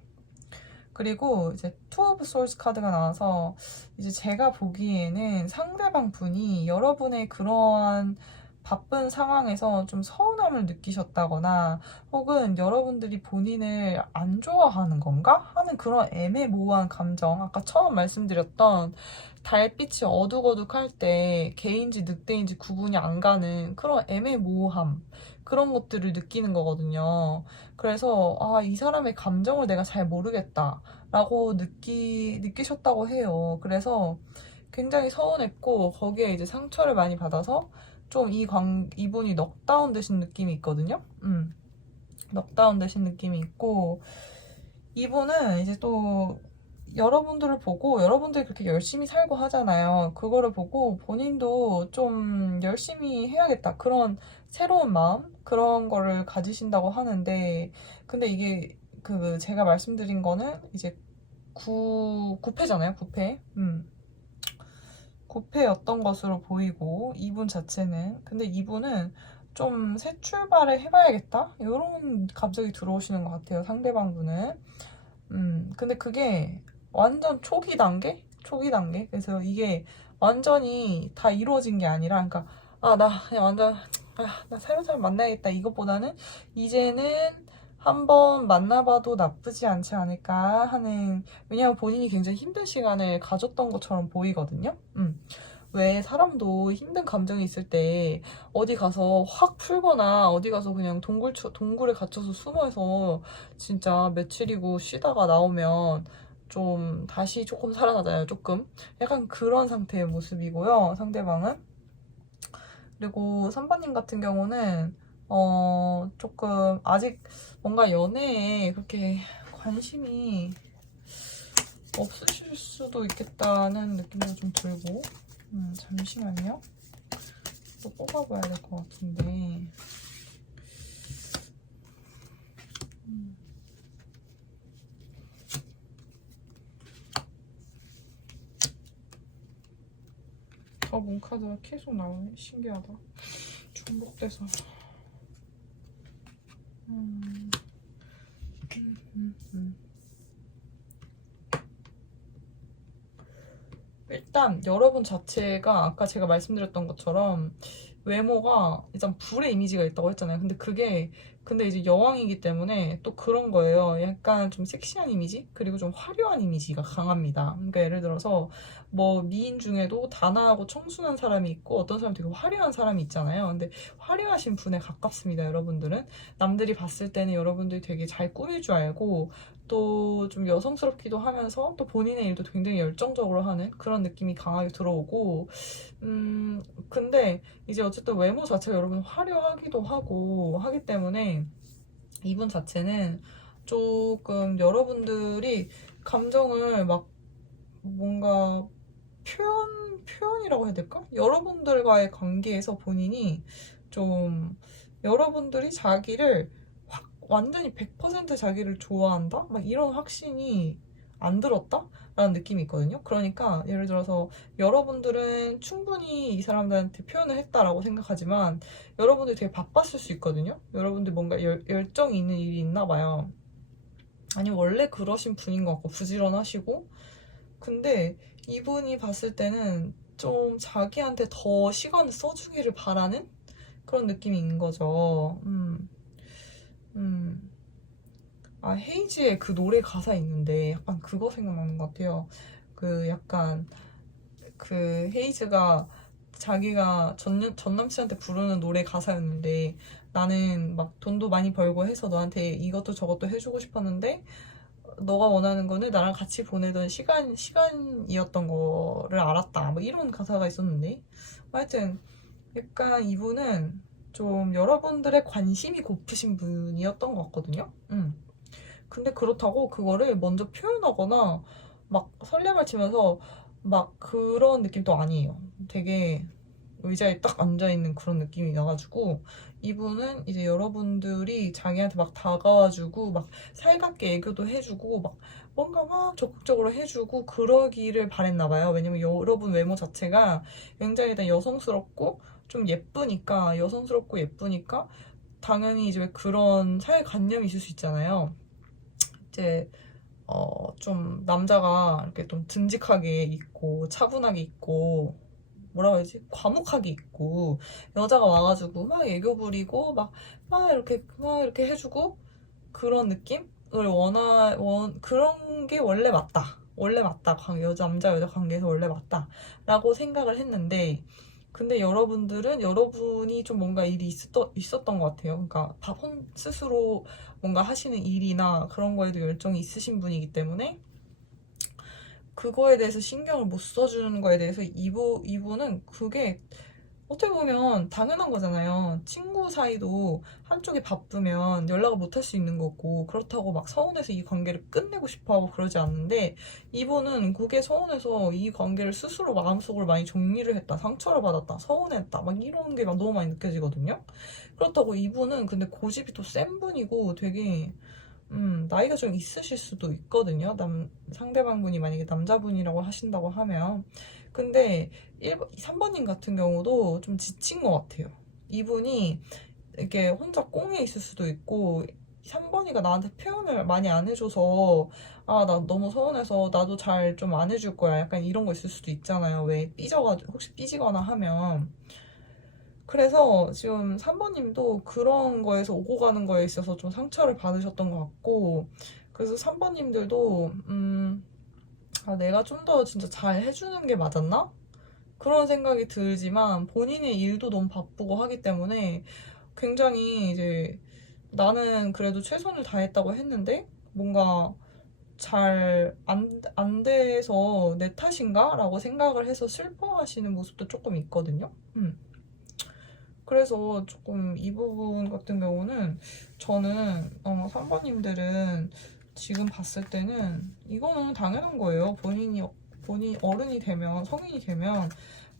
그리고 이제 투 오브 솔스 카드가 나와서 이제 제가 보기에는 상대방 분이 여러분의 그러한 바쁜 상황에서 좀 서운함을 느끼셨다거나 혹은 여러분들이 본인을 안 좋아하는 건가? 하는 그런 애매모호한 감정, 아까 처음 말씀드렸던 달빛이 어둑어둑할 때 개인지 늑대인지 구분이 안 가는 그런 애매모호함, 그런 것들을 느끼는 거거든요. 그래서 이 사람의 감정을 내가 잘 모르겠다 라고 느끼셨다고 해요. 그래서 굉장히 서운했고 거기에 이제 상처를 많이 받아서 좀 이분이 넉다운 되신 느낌이 있거든요. 넉다운 되신 느낌이 있고, 이분은 이제 또 여러분들을 보고, 여러분들이 그렇게 열심히 살고 하잖아요. 그거를 보고 본인도 좀 열심히 해야겠다, 그런 새로운 마음, 그런 거를 가지신다고 하는데, 근데 이게 그 제가 말씀드린 거는 이제 9패잖아요. 9패. 9패였던 것으로 보이고, 이분 자체는, 근데 이분은 좀 새 출발을 해봐야겠다, 이런 감정이 들어오시는 것 같아요, 상대방 분은. 근데 그게 완전 초기 단계? 초기 단계? 그래서 이게 완전히 다 이루어진 게 아니라, 그러니까, 나 그냥 완전, 나 새로운 사람 만나야겠다, 이것보다는 이제는 한번 만나봐도 나쁘지 않지 않을까 하는, 왜냐면 본인이 굉장히 힘든 시간을 가졌던 것처럼 보이거든요. 왜 사람도 힘든 감정이 있을 때 어디 가서 확 풀거나 어디 가서 그냥 동굴에 갇혀서 숨어서 진짜 며칠이고 쉬다가 나오면 좀 다시 조금 살아나잖아요, 조금. 약간 그런 상태의 모습이고요, 상대방은. 그리고 3번님 같은 경우는 조금 아직 뭔가 연애에 그렇게 관심이 없으실 수도 있겠다는 느낌도 좀 들고. 잠시만요. 또 뽑아봐야 될 것 같은데. 더 문카드가 계속 나오네. 신기하다. 중복돼서. 일단 여러분 자체가 아까 제가 말씀드렸던 것처럼 외모가 일단 불의 이미지가 있다고 했잖아요. 근데 이제 여왕이기 때문에 또 그런 거예요. 약간 좀 섹시한 이미지? 그리고 좀 화려한 이미지가 강합니다. 그러니까 예를 들어서 뭐 미인 중에도 단아하고 청순한 사람이 있고, 어떤 사람 되게 화려한 사람이 있잖아요. 근데 화려하신 분에 가깝습니다, 여러분들은. 남들이 봤을 때는 여러분들이 되게 잘 꾸밀 줄 알고, 또 좀 여성스럽기도 하면서 또 본인의 일도 굉장히 열정적으로 하는 그런 느낌이 강하게 들어오고, 근데 이제 어쨌든 외모 자체가 여러분 화려하기도 하고 하기 때문에 이분 자체는 조금 여러분들이 감정을 막 뭔가 표현이라고 해야 될까? 여러분들과의 관계에서 본인이 좀, 여러분들이 자기를 확 완전히 100% 자기를 좋아한다? 막 이런 확신이 안 들었다? 라는 느낌이 있거든요. 그러니까 예를 들어서 여러분들은 충분히 이 사람들한테 표현을 했다라고 생각하지만, 여러분들이 되게 바빴을 수 있거든요. 여러분들 뭔가 열정이 있는 일이 있나 봐요. 아니면 원래 그러신 분인 것 같고 부지런하시고, 근데 이분이 봤을 때는 좀 자기한테 더 시간을 써주기를 바라는 그런 느낌이 있는 거죠. 헤이지의 그 노래 가사 있는데 약간 그거 생각나는 것 같아요. 그 약간 그 헤이즈가 자기가 전 남친한테 부르는 노래 가사였는데, 나는 막 돈도 많이 벌고 해서 너한테 이것도 저것도 해주고 싶었는데 너가 원하는 거는 나랑 같이 보내던 시간이었던 거를 알았다, 뭐 이런 가사가 있었는데, 하여튼 약간 이분은 좀 여러분들의 관심이 고프신 분이었던 것 같거든요. 근데 그렇다고 그거를 먼저 표현하거나 막 설레발 치면서 막 그런 느낌도 아니에요. 되게 의자에 딱 앉아있는 그런 느낌이 나가지고, 이분은 이제 여러분들이 자기한테 막 다가와주고 막 살갑게 애교도 해주고 막 뭔가 막 적극적으로 해주고 그러기를 바랬나봐요. 왜냐면 여러분 외모 자체가 굉장히 일단 여성스럽고 좀 예쁘니까, 여성스럽고 예쁘니까 당연히 이제 그런 사회관념이 있을 수 있잖아요. 이제 좀 남자가 이렇게 좀 듬직하게 있고 차분하게 있고 뭐라고 해야지, 과묵하게 있고, 여자가 와가지고 막 애교 부리고 막 이렇게 해주고 그런 느낌을 그런 게 원래 맞다, 남자 여자 관계에서 원래 맞다 라고 생각을 했는데, 근데 여러분들은 여러분이 좀 뭔가 일이 있었던 것 같아요. 그러니까 스스로 뭔가 하시는 일이나 그런 거에도 열정이 있으신 분이기 때문에 그거에 대해서 신경을 못 써주는 거에 대해서 이분은 그게 어떻게 보면 당연한 거잖아요. 친구 사이도 한쪽이 바쁘면 연락을 못 할 수 있는 거고, 그렇다고 막 서운해서 이 관계를 끝내고 싶어 하고 그러지 않는데, 이분은 그게 서운해서 이 관계를 스스로 마음속으로 많이 정리를 했다, 상처를 받았다, 서운했다, 막 이런 게 막 너무 많이 느껴지거든요. 그렇다고 이분은 근데 고집이 또 센 분이고 되게 나이가 좀 있으실 수도 있거든요. 상대방분이 만약에 남자분이라고 하신다고 하면. 근데 3번님 같은 경우도 좀 지친 것 같아요. 이분이 이렇게 혼자 꽁에 있을 수도 있고, 3번이가 나한테 표현을 많이 안 해줘서, 아, 나 너무 서운해서 나도 잘 좀 안 해줄 거야. 약간 이런 거 있을 수도 있잖아요. 왜 혹시 삐지거나 하면. 그래서 지금 3번님도 그런 거에서 오고 가는 거에 있어서 좀 상처를 받으셨던 것 같고, 그래서 3번님들도, 아, 내가 좀 더 진짜 잘 해주는 게 맞았나? 그런 생각이 들지만 본인의 일도 너무 바쁘고 하기 때문에 굉장히 이제 나는 그래도 최선을 다했다고 했는데 뭔가 잘 안 돼서 내 탓인가? 라고 생각을 해서 슬퍼하시는 모습도 조금 있거든요. 그래서 조금 이 부분 같은 경우는 저는 3번님들은 지금 봤을 때는 이거는 당연한 거예요. 본인 어른이 되면 성인이 되면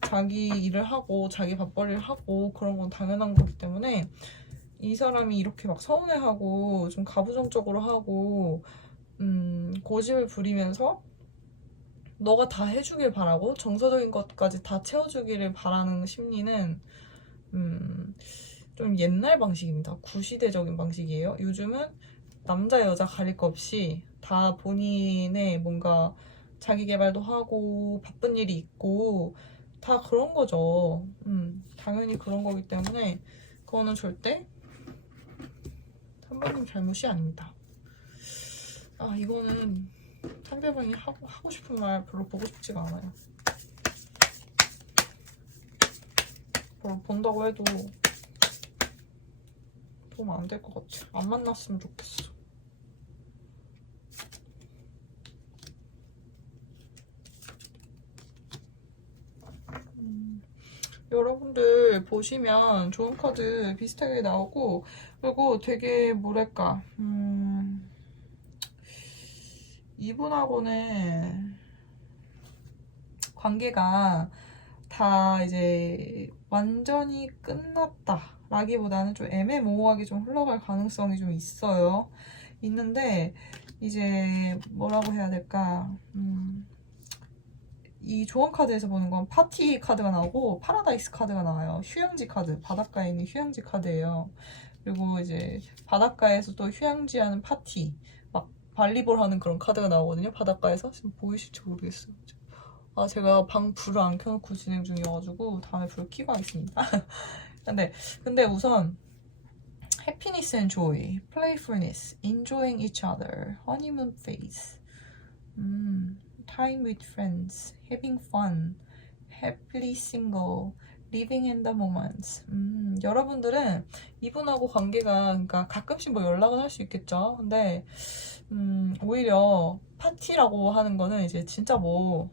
자기 일을 하고 자기 밥벌이를 하고 그런 건 당연한 거기 때문에 이 사람이 이렇게 막 서운해하고 좀 가부장적으로 하고 고집을 부리면서 너가 다 해주길 바라고 정서적인 것까지 다 채워주기를 바라는 심리는 음, 좀 옛날 방식입니다. 구시대적인 방식이에요. 요즘은 남자, 여자 가릴 거 없이 다 본인의 뭔가 자기 개발도 하고 바쁜 일이 있고 다 그런 거죠. 당연히 그런 거기 때문에 그거는 절대 3번님 잘못이 아닙니다. 아, 이거는 상대방이 하고 싶은 말 별로 보고 싶지가 않아요. 뭘 본다고 해도 도움 안 될 것 같아. 안 만났으면 좋겠어. 여러분들 보시면 좋은 카드 비슷하게 나오고, 그리고 되게 뭐랄까 이분하고는 관계가 다 이제 완전히 끝났다 라기보다는 좀 애매모호하게 좀 흘러갈 가능성이 좀 있는데 이제 뭐라고 해야 될까, 이 조언 카드에서 보는 건 파티 카드가 나오고 파라다이스 카드가 나와요. 휴양지 카드, 바닷가에 있는 휴양지 카드예요. 그리고 이제 바닷가에서 또 휴양지하는 파티, 막 발리볼 하는 그런 카드가 나오거든요. 바닷가에서. 지금 보이실지 모르겠어요. 아, 제가 방 불을 안 켜놓고 진행 중이어가지고 다음에 불 켜고 하겠습니다. 근데 우선 happiness and joy, playfulness, enjoying each other, honeymoon phase, time with friends, having fun, happily single, living in the moments. 여러분들은 이분하고 관계가, 그러니까 가끔씩 뭐 연락은 할 수 있겠죠. 근데 오히려 파티라고 하는 거는 이제 진짜 뭐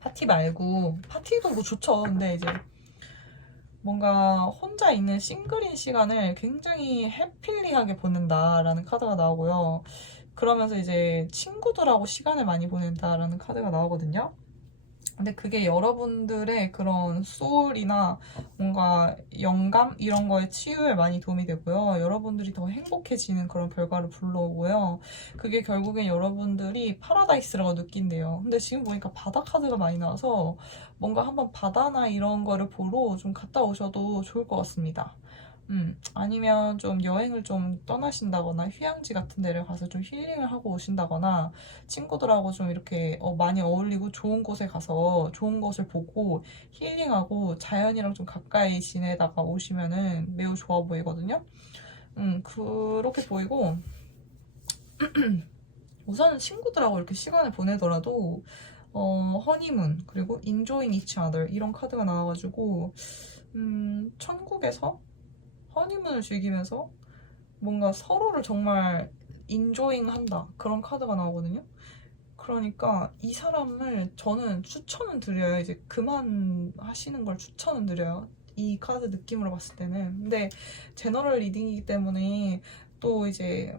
파티 말고, 파티도 뭐 좋죠. 근데 이제 뭔가 혼자 있는 싱글인 시간을 굉장히 해피리하게 보낸다라는 카드가 나오고요. 그러면서 이제 친구들하고 시간을 많이 보낸다라는 카드가 나오거든요. 근데 그게 여러분들의 그런 소울이나 뭔가 영감 이런 거에 치유에 많이 도움이 되고요. 여러분들이 더 행복해지는 그런 결과를 불러오고요. 그게 결국엔 여러분들이 파라다이스라고 느낀대요. 근데 지금 보니까 바다 카드가 많이 나와서 뭔가 한번 바다나 이런 거를 보러 좀 갔다 오셔도 좋을 것 같습니다. 아니면 좀 여행을 좀 떠나신다거나 휴양지 같은 데를 가서 좀 힐링을 하고 오신다거나 친구들하고 좀 이렇게 많이 어울리고 좋은 곳에 가서 좋은 것을 보고 힐링하고 자연이랑 좀 가까이 지내다가 오시면은 매우 좋아 보이거든요. 그렇게 보이고 우선 친구들하고 이렇게 시간을 보내더라도 허니문 그리고 enjoying each other 이런 카드가 나와가지고 천국에서 허니문을 즐기면서 뭔가 서로를 정말 인조잉 한다 그런 카드가 나오거든요. 그러니까 이 사람을 저는 추천은 드려요. 이제 그만 하시는 걸 추천은 드려요. 이 카드 느낌으로 봤을 때는. 근데 제너럴 리딩이기 때문에 또 이제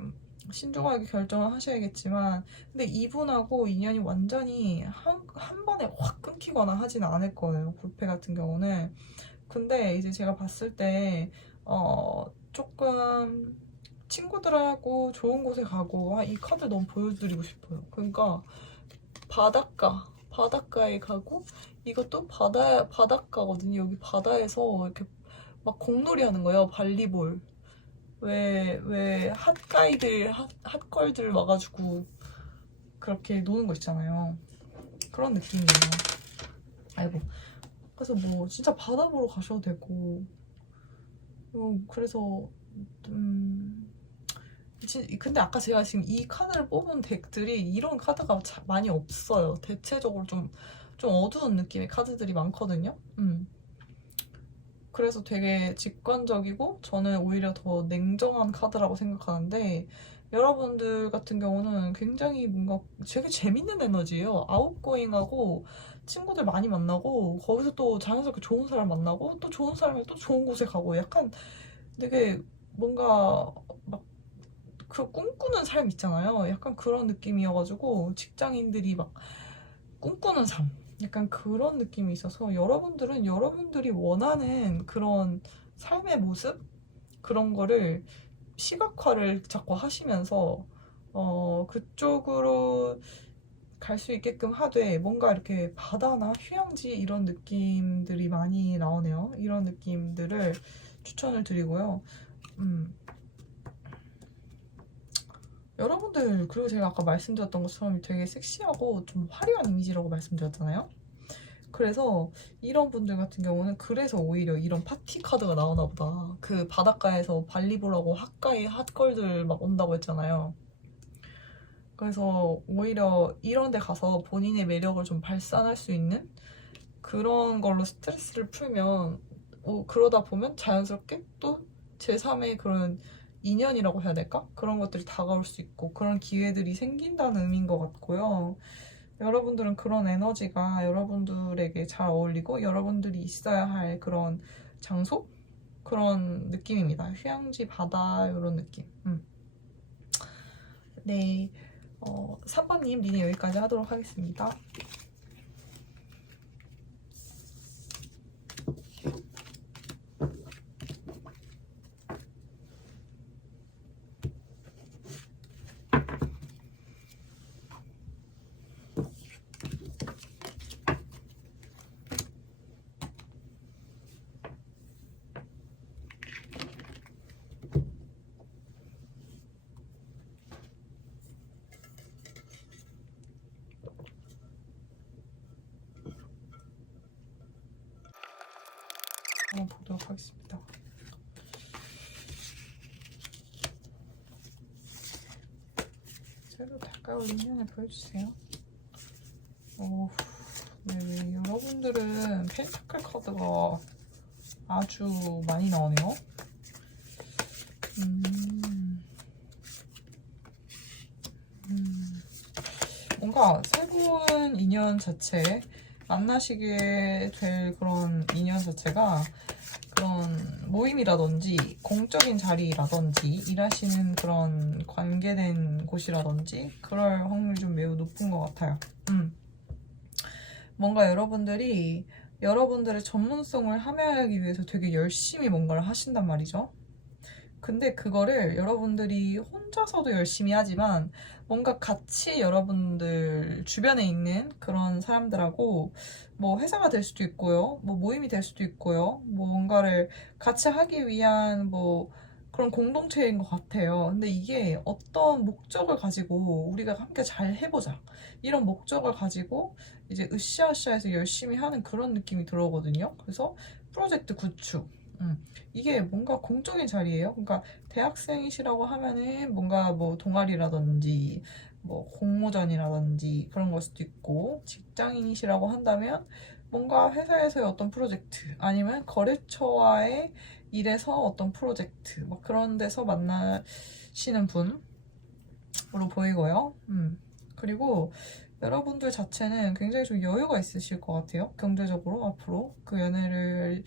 신중하게 결정을 하셔야겠지만, 근데 이분하고 인연이 완전히 한 번에 확 끊기거나 하진 않을 거예요, 불패 같은 경우는. 근데 이제 제가 봤을 때 조금 친구들하고 좋은 곳에 가고, 이 카드 너무 보여드리고 싶어요. 그러니까 바닷가에 가고, 이것도 바닷가거든요. 여기 바다에서 이렇게 막 공놀이 하는 거예요. 발리볼. 왜 핫걸들 와가지고 그렇게 노는 거 있잖아요. 그런 느낌이에요. 아이고. 그래서 뭐 진짜 바다 보러 가셔도 되고, 그래서 근데 아까 제가 지금 이 카드를 뽑은 덱들이 이런 카드가 많이 없어요. 대체적으로 좀 어두운 느낌의 카드들이 많거든요. 그래서 되게 직관적이고 저는 오히려 더 냉정한 카드라고 생각하는데, 여러분들 같은 경우는 굉장히 뭔가 되게 재밌는 에너지예요. 아웃고잉하고 친구들 많이 만나고, 거기서 또 자연스럽게 좋은 사람 만나고, 또 좋은 사람이 또 좋은 곳에 가고, 약간 되게 뭔가 막 그 꿈꾸는 삶 있잖아요. 약간 그런 느낌이어가지고, 직장인들이 막 꿈꾸는 삶, 약간 그런 느낌이 있어서, 여러분들은 여러분들이 원하는 그런 삶의 모습, 그런 거를 시각화를 자꾸 하시면서 그쪽으로 갈 수 있게끔 하되, 뭔가 이렇게 바다나 휴양지 이런 느낌들이 많이 나오네요. 이런 느낌들을 추천을 드리고요. 여러분들, 그리고 제가 아까 말씀드렸던 것처럼 되게 섹시하고 좀 화려한 이미지라고 말씀드렸잖아요. 그래서 이런 분들 같은 경우는, 그래서 오히려 이런 파티 카드가 나오나 보다. 그 바닷가에서 발리볼하고 핫걸들 막 온다고 했잖아요. 그래서 오히려 이런 데 가서 본인의 매력을 좀 발산할 수 있는 그런 걸로 스트레스를 풀면, 그러다 보면 자연스럽게 또 제3의 그런 인연이라고 해야 될까? 그런 것들이 다가올 수 있고, 그런 기회들이 생긴다는 의미인 것 같고요. 여러분들은 그런 에너지가 여러분들에게 잘 어울리고, 여러분들이 있어야 할 그런 장소? 그런 느낌입니다. 휴양지, 바다, 이런 느낌. 네. 3번님 리딩 여기까지 하도록 하겠습니다. 한번 보도록 하겠습니다. 새로 다가올 인연을 보여주세요. 네, 여러분들은 펜타클 카드가 아주 많이 나오네요. 뭔가 새로운 인연 자체, 만나시게 될 그런 인연 자체가 그런 모임이라든지 공적인 자리라든지 일하시는 그런 관계된 곳이라든지 그럴 확률이 좀 매우 높은 것 같아요. 뭔가 여러분들이 여러분들의 전문성을 함양하기 위해서 되게 열심히 뭔가를 하신단 말이죠. 근데 그거를 여러분들이 혼자서도 열심히 하지만, 뭔가 같이 여러분들 주변에 있는 그런 사람들하고 뭐 회사가 될 수도 있고요, 뭐 모임이 될 수도 있고요, 뭐 뭔가를 같이 하기 위한 뭐 그런 공동체인 것 같아요. 근데 이게 어떤 목적을 가지고 우리가 함께 잘 해보자, 이런 목적을 가지고 이제 으쌰으쌰해서 열심히 하는 그런 느낌이 들어오거든요. 그래서 프로젝트 구축, 이게 뭔가 공적인 자리예요. 그러니까 대학생이시라고 하면은 뭔가 뭐 동아리라든지 뭐 공모전이라든지 그런 걸 수도 있고, 직장인이시라고 한다면 뭔가 회사에서의 어떤 프로젝트, 아니면 거래처와의 일에서 어떤 프로젝트, 막 그런 데서 만나시는 분으로 보이고요. 그리고 여러분들 자체는 굉장히 좀 여유가 있으실 것 같아요. 경제적으로 앞으로 그 연애를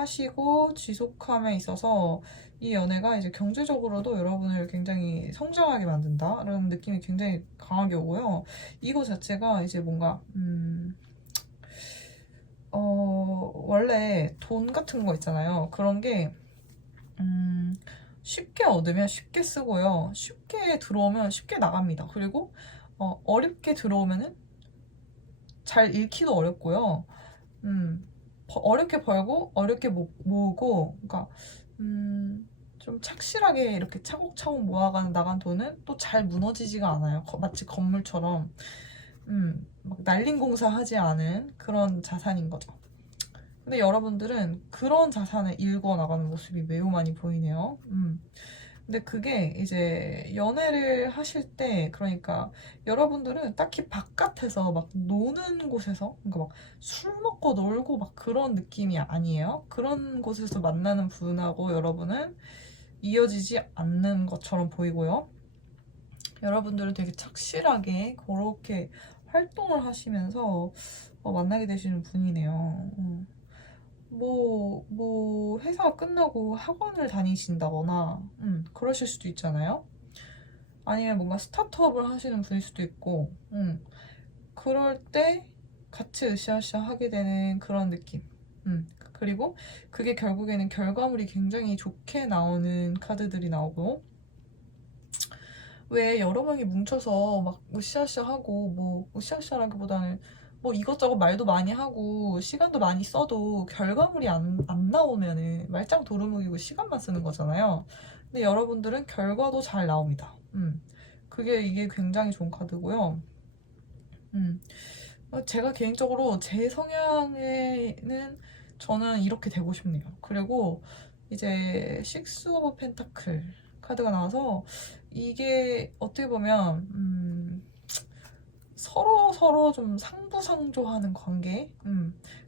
하시고 지속함에 있어서 이 연애가 이제 경제적으로도 여러분을 굉장히 성장하게 만든다라는 느낌이 굉장히 강하게 오고요. 이거 자체가 이제 뭔가 원래 돈 같은 거 있잖아요. 그런 게 쉽게 얻으면 쉽게 쓰고요. 쉽게 들어오면 쉽게 나갑니다. 그리고 어렵게 들어오면은 잘 잃기도 어렵고요. 어렵게 벌고 어렵게 모으고, 그러니까 좀 착실하게 이렇게 차곡차곡 모아가는 나간 돈은 또 잘 무너지지가 않아요. 마치 건물처럼 막 날림 공사하지 않은 그런 자산인 거죠. 근데 여러분들은 그런 자산을 일구어 나가는 모습이 매우 많이 보이네요. 근데 그게 이제 연애를 하실 때, 그러니까 여러분들은 딱히 바깥에서 막 노는 곳에서, 그러니까 막 술 먹고 놀고 막 그런 느낌이 아니에요. 그런 곳에서 만나는 분하고 여러분은 이어지지 않는 것처럼 보이고요. 여러분들은 되게 착실하게 그렇게 활동을 하시면서 만나게 되시는 분이네요. 회사 끝나고 학원을 다니신다거나, 그러실 수도 있잖아요. 아니면 뭔가 스타트업을 하시는 분일 수도 있고, 그럴 때 같이 으쌰으쌰 하게 되는 그런 느낌. 그리고 그게 결국에는 결과물이 굉장히 좋게 나오는 카드들이 나오고, 왜 여러 명이 뭉쳐서 막 으쌰으쌰 하고, 뭐, 으쌰으쌰라기보다는 뭐 이것저것 말도 많이 하고, 시간도 많이 써도 결과물이 안 나오면은 말짱 도루묵이고 시간만 쓰는 거잖아요. 근데 여러분들은 결과도 잘 나옵니다. 이게 굉장히 좋은 카드고요. 제가 개인적으로 제 성향에는 저는 이렇게 되고 싶네요. 그리고 이제 식스 오브 펜타클 카드가 나와서 이게 어떻게 보면 서로 좀 상부상조하는 관계,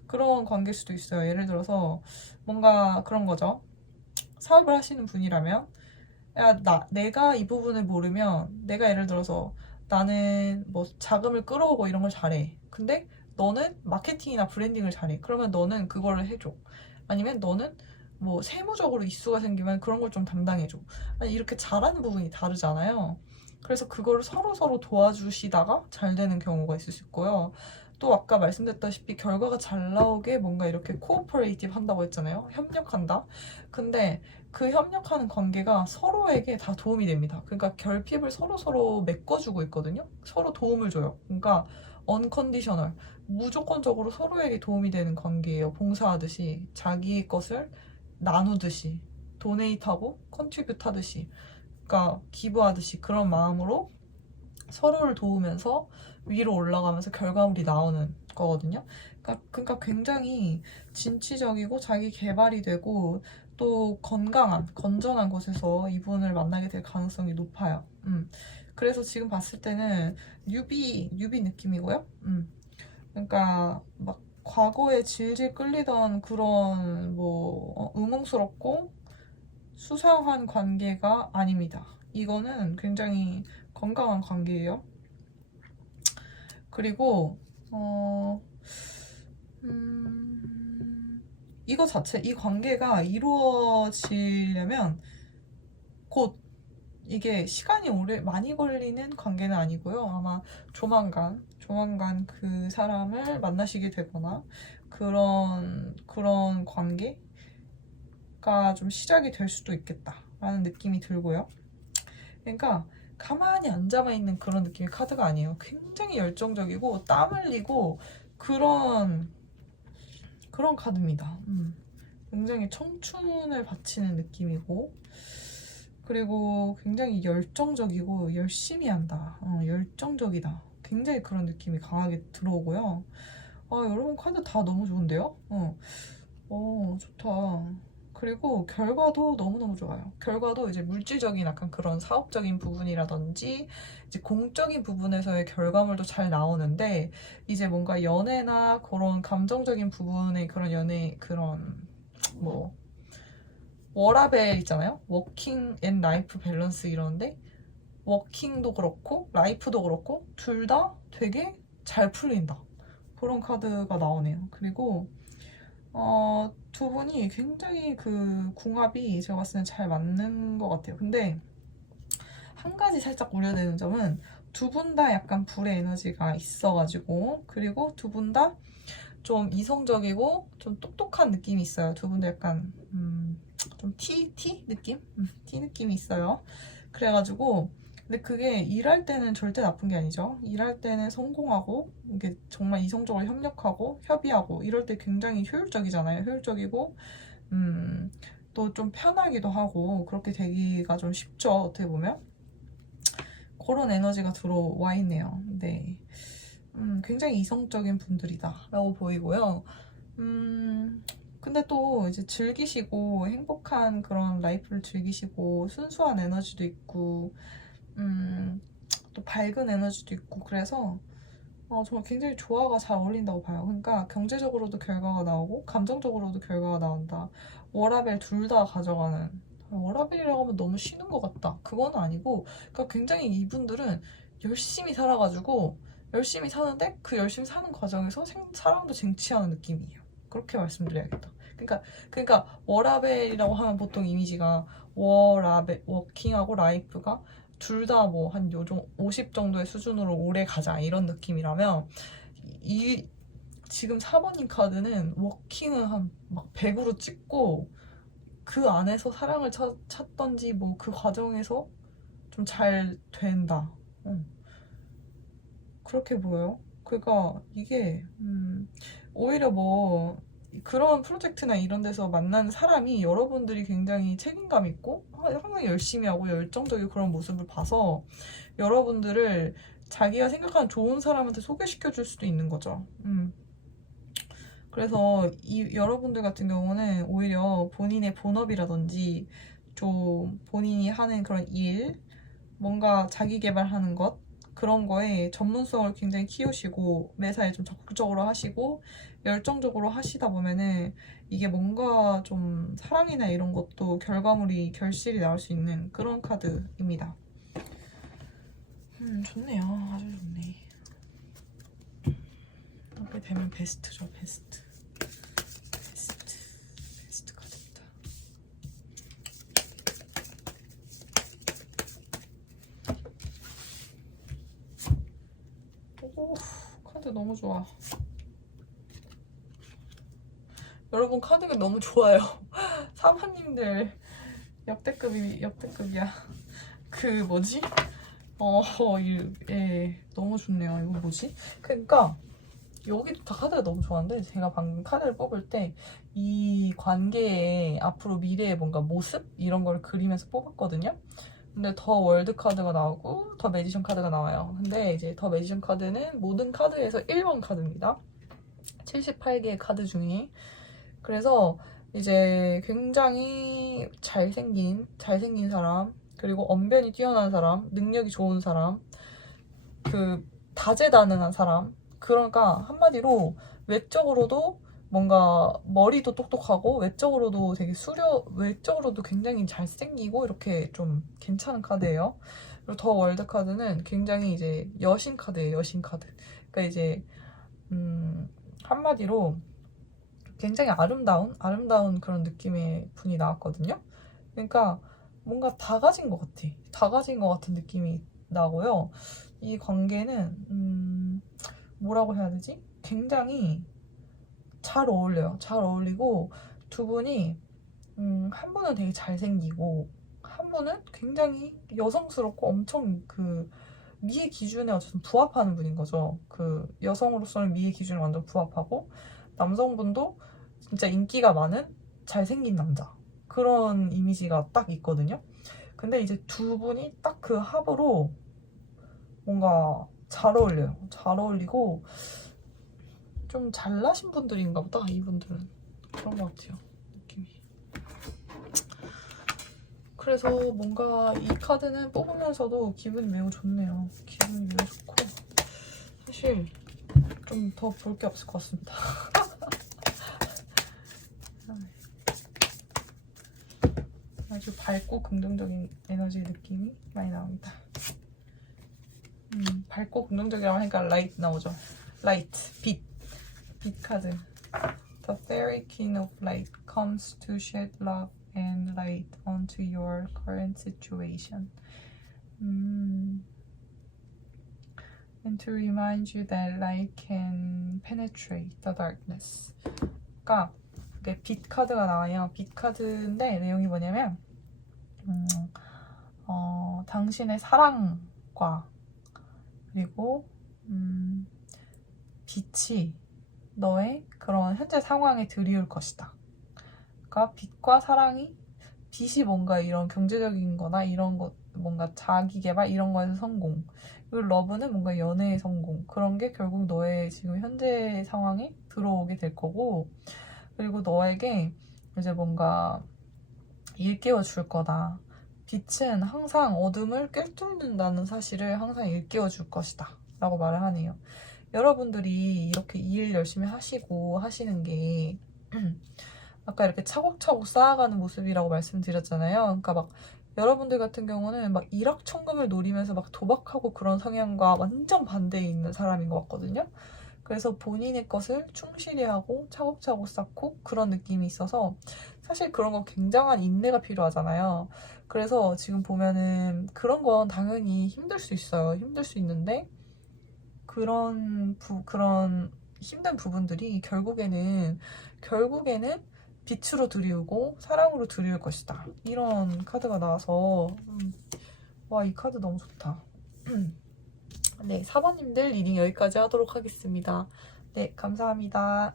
그런 관계일 수도 있어요. 예를 들어서 뭔가 그런 거죠. 사업을 하시는 분이라면, 야, 내가 이 부분을 모르면, 내가 예를 들어서 나는 뭐 자금을 끌어오고 이런 걸 잘해. 근데 너는 마케팅이나 브랜딩을 잘해. 그러면 너는 그거를 해줘. 아니면 너는 뭐 세무적으로 이슈가 생기면 그런 걸 좀 담당해줘. 아니, 이렇게 잘하는 부분이 다르잖아요. 그래서 그거를 서로 도와주시다가 잘 되는 경우가 있을 수 있고요. 또 아까 말씀드렸다시피 결과가 잘 나오게 뭔가 이렇게 코오퍼레이티브 한다고 했잖아요. 협력한다. 근데 그 협력하는 관계가 서로에게 다 도움이 됩니다. 그러니까 결핍을 서로 메꿔주고 있거든요. 서로 도움을 줘요. 그러니까 언컨디셔널, 무조건적으로 서로에게 도움이 되는 관계예요. 봉사하듯이, 자기 것을 나누듯이, 도네이트하고 컨트리뷰트 하듯이, 그러니까 기부하듯이 그런 마음으로 서로를 도우면서 위로 올라가면서 결과물이 나오는 거거든요. 그러니까 굉장히 진취적이고 자기 개발이 되고 또 건전한 곳에서 이분을 만나게 될 가능성이 높아요. 그래서 지금 봤을 때는 뉴비 느낌이고요. 그러니까 막 과거에 질질 끌리던 그런 뭐 의문스럽고 수상한 관계가 아닙니다. 이거는 굉장히 건강한 관계예요. 그리고 이 관계가 이루어지려면 곧, 이게 시간이 많이 걸리는 관계는 아니고요. 아마 조만간 그 사람을 만나시게 되거나 그런 관계가 좀 시작이 될 수도 있겠다라는 느낌이 들고요. 그러니까 가만히 앉아만 있는 그런 느낌의 카드가 아니에요. 굉장히 열정적이고 땀 흘리고 그런 카드입니다. 굉장히 청춘을 바치는 느낌이고, 그리고 굉장히 열정적이고 열심히 한다. 열정적이다. 굉장히 그런 느낌이 강하게 들어오고요. 여러분 카드 다 너무 좋은데요? 좋다. 그리고 결과도 너무너무 좋아요. 결과도 이제 물질적인 약간 그런 사업적인 부분이라든지 이제 공적인 부분에서의 결과물도 잘 나오는데, 이제 뭔가 연애나 그런 감정적인 부분의 그런 뭐 워라밸 있잖아요. 워킹 앤 라이프 밸런스 이런데, 워킹도 그렇고 라이프도 그렇고 둘 다 되게 잘 풀린다. 그런 카드가 나오네요. 그리고 두 분이 굉장히 그 궁합이 제가 봤을 때는 잘 맞는 것 같아요. 근데 한 가지 살짝 우려되는 점은 두 분 다 약간 불의 에너지가 있어가지고, 그리고 두 분 다 좀 이성적이고 좀 똑똑한 느낌이 있어요. 두 분 다 약간 좀 T 느낌? T 느낌이 있어요. 그래가지고 근데 그게 일할 때는 절대 나쁜 게 아니죠. 일할 때는 성공하고 이게 정말 이성적으로 협력하고 협의하고 이럴 때 굉장히 효율적이잖아요. 효율적이고 또 좀 편하기도 하고 그렇게 되기가 좀 쉽죠. 어떻게 보면 그런 에너지가 들어와 있네요. 네. 굉장히 이성적인 분들이다 라고 보이고요. 근데 또 이제 즐기시고 행복한 그런 라이프를 즐기시고 순수한 에너지도 있고 또 밝은 에너지도 있고 그래서 정말 굉장히 조화가 잘 어울린다고 봐요. 그러니까 경제적으로도 결과가 나오고 감정적으로도 결과가 나온다. 워라밸 둘 다 가져가는. 워라밸이라고 하면 너무 쉬는 것 같다. 그건 아니고 그러니까 굉장히 이분들은 열심히 살아가지고 열심히 사는데 그 열심히 사는 과정에서 사랑도 쟁취하는 느낌이에요. 그렇게 말씀드려야겠다. 그러니까 워라밸이라고 하면 보통 이미지가 워라밸 워킹하고 라이프가 둘 다 뭐 한 요정 50 정도의 수준으로 오래 가자 이런 느낌이라면 이 지금 4번님 카드는 워킹을 한 막 100으로 찍고 그 안에서 사랑을 찾던지 뭐 그 과정에서 좀 잘 된다. 그렇게 보여요. 그러니까 이게 오히려 뭐 그런 프로젝트나 이런 데서 만난 사람이 여러분들이 굉장히 책임감 있고 항상 열심히 하고 열정적인 그런 모습을 봐서 여러분들을 자기가 생각하는 좋은 사람한테 소개시켜 줄 수도 있는 거죠. 그래서 여러분들 같은 경우는 오히려 본인의 본업이라든지 좀 본인이 하는 그런 일, 뭔가 자기 개발하는 것 그런 거에 전문성을 굉장히 키우시고 매사에 좀 적극적으로 하시고 열정적으로 하시다 보면은 이게 뭔가 좀 사랑이나 이런 것도 결과물이 결실이 나올 수 있는 그런 카드입니다. 좋네요. 아주 좋네. 이렇게 되면 베스트죠. 베스트 카드입니다. 오, 카드 너무 좋아. 여러분 카드가 너무 좋아요. 사모님들 역대급이야. 그 뭐지? 너무 좋네요. 이거 뭐지? 그러니까 여기도 다 카드가 너무 좋았는데 제가 방금 카드를 뽑을 때 이 관계의 앞으로 미래의 뭔가 모습 이런 걸 그리면서 뽑았거든요. 근데 더 월드 카드가 나오고 더 매지션 카드가 나와요. 근데 이제 더 매지션 카드는 모든 카드에서 1번 카드입니다. 78개의 카드 중에. 그래서 이제 굉장히 잘생긴 사람, 그리고 언변이 뛰어난 사람, 능력이 좋은 사람, 그 다재다능한 사람. 그러니까 한마디로 외적으로도 뭔가 머리도 똑똑하고 외적으로도 되게 외적으로도 굉장히 잘생기고 이렇게 좀 괜찮은 카드예요. 그리고 더 월드 카드는 굉장히 이제 여신 카드예요. 여신 카드. 그러니까 이제 한마디로 굉장히 아름다운 그런 느낌의 분이 나왔거든요. 그러니까 뭔가 다 가진 것 같아. 다 가진 것 같은 느낌이 나고요. 이 관계는 뭐라고 해야 되지? 굉장히 잘 어울려요. 잘 어울리고 두 분이 한 분은 되게 잘생기고 한 분은 굉장히 여성스럽고 엄청 그 미의 기준에 어쨌든 부합하는 분인 거죠. 그 여성으로서는 미의 기준에 완전 부합하고 남성분도 진짜 인기가 많은 잘생긴 남자 그런 이미지가 딱 있거든요. 근데 이제 두 분이 딱 그 합으로 뭔가 잘 어울려요. 잘 어울리고 좀 잘나신 분들인가 보다. 이분들은 그런 것 같아요. 느낌이. 그래서 뭔가 이 카드는 뽑으면서도 기분이 매우 좋네요. 기분이 매우 좋고 사실 좀 더 볼 게 없을 것 같습니다. 아주 밝고 긍정적인 에너지 느낌이 많이 나옵니다. 밝고 긍정적이라고 하니까 라이트 나오죠. 라이트, 빛 카드. The fairy king of light comes to shed love and light onto your current situation. And to remind you that light can penetrate the darkness. 그러니까 이게 빛 카드가 나와요. 빛 카드인데 내용이 뭐냐면 당신의 사랑과 그리고 빛이 너의 그런 현재 상황에 드리울 것이다. 그러니까 빛과 사랑이, 빛이 뭔가 이런 경제적인 거나 이런 것, 뭔가 자기 개발 이런 거에서 성공, 그리고 러브는 뭔가 연애의 성공, 그런 게 결국 너의 지금 현재 상황에 들어오게 될 거고, 그리고 너에게 이제 뭔가 일깨워 줄 거다. 빛은 항상 어둠을 꿰뚫는다는 사실을 항상 일깨워 줄 것이다 라고 말을 하네요. 여러분들이 이렇게 일 열심히 하시고 하시는 게 아까 이렇게 차곡차곡 쌓아가는 모습이라고 말씀드렸잖아요. 그러니까 막 여러분들 같은 경우는 막 일확천금을 노리면서 막 도박하고 그런 성향과 완전 반대에 있는 사람인 것 같거든요. 그래서 본인의 것을 충실히 하고 차곡차곡 쌓고 그런 느낌이 있어서 사실 그런 건 굉장한 인내가 필요하잖아요. 그래서 지금 보면은 그런 건 당연히 힘들 수 있어요. 힘들 수 있는데 그런 힘든 부분들이 결국에는 빛으로 드리우고 사랑으로 드리울 것이다. 이런 카드가 나와서 와, 이 카드 너무 좋다. 네, 4번님들 리딩 여기까지 하도록 하겠습니다. 네, 감사합니다.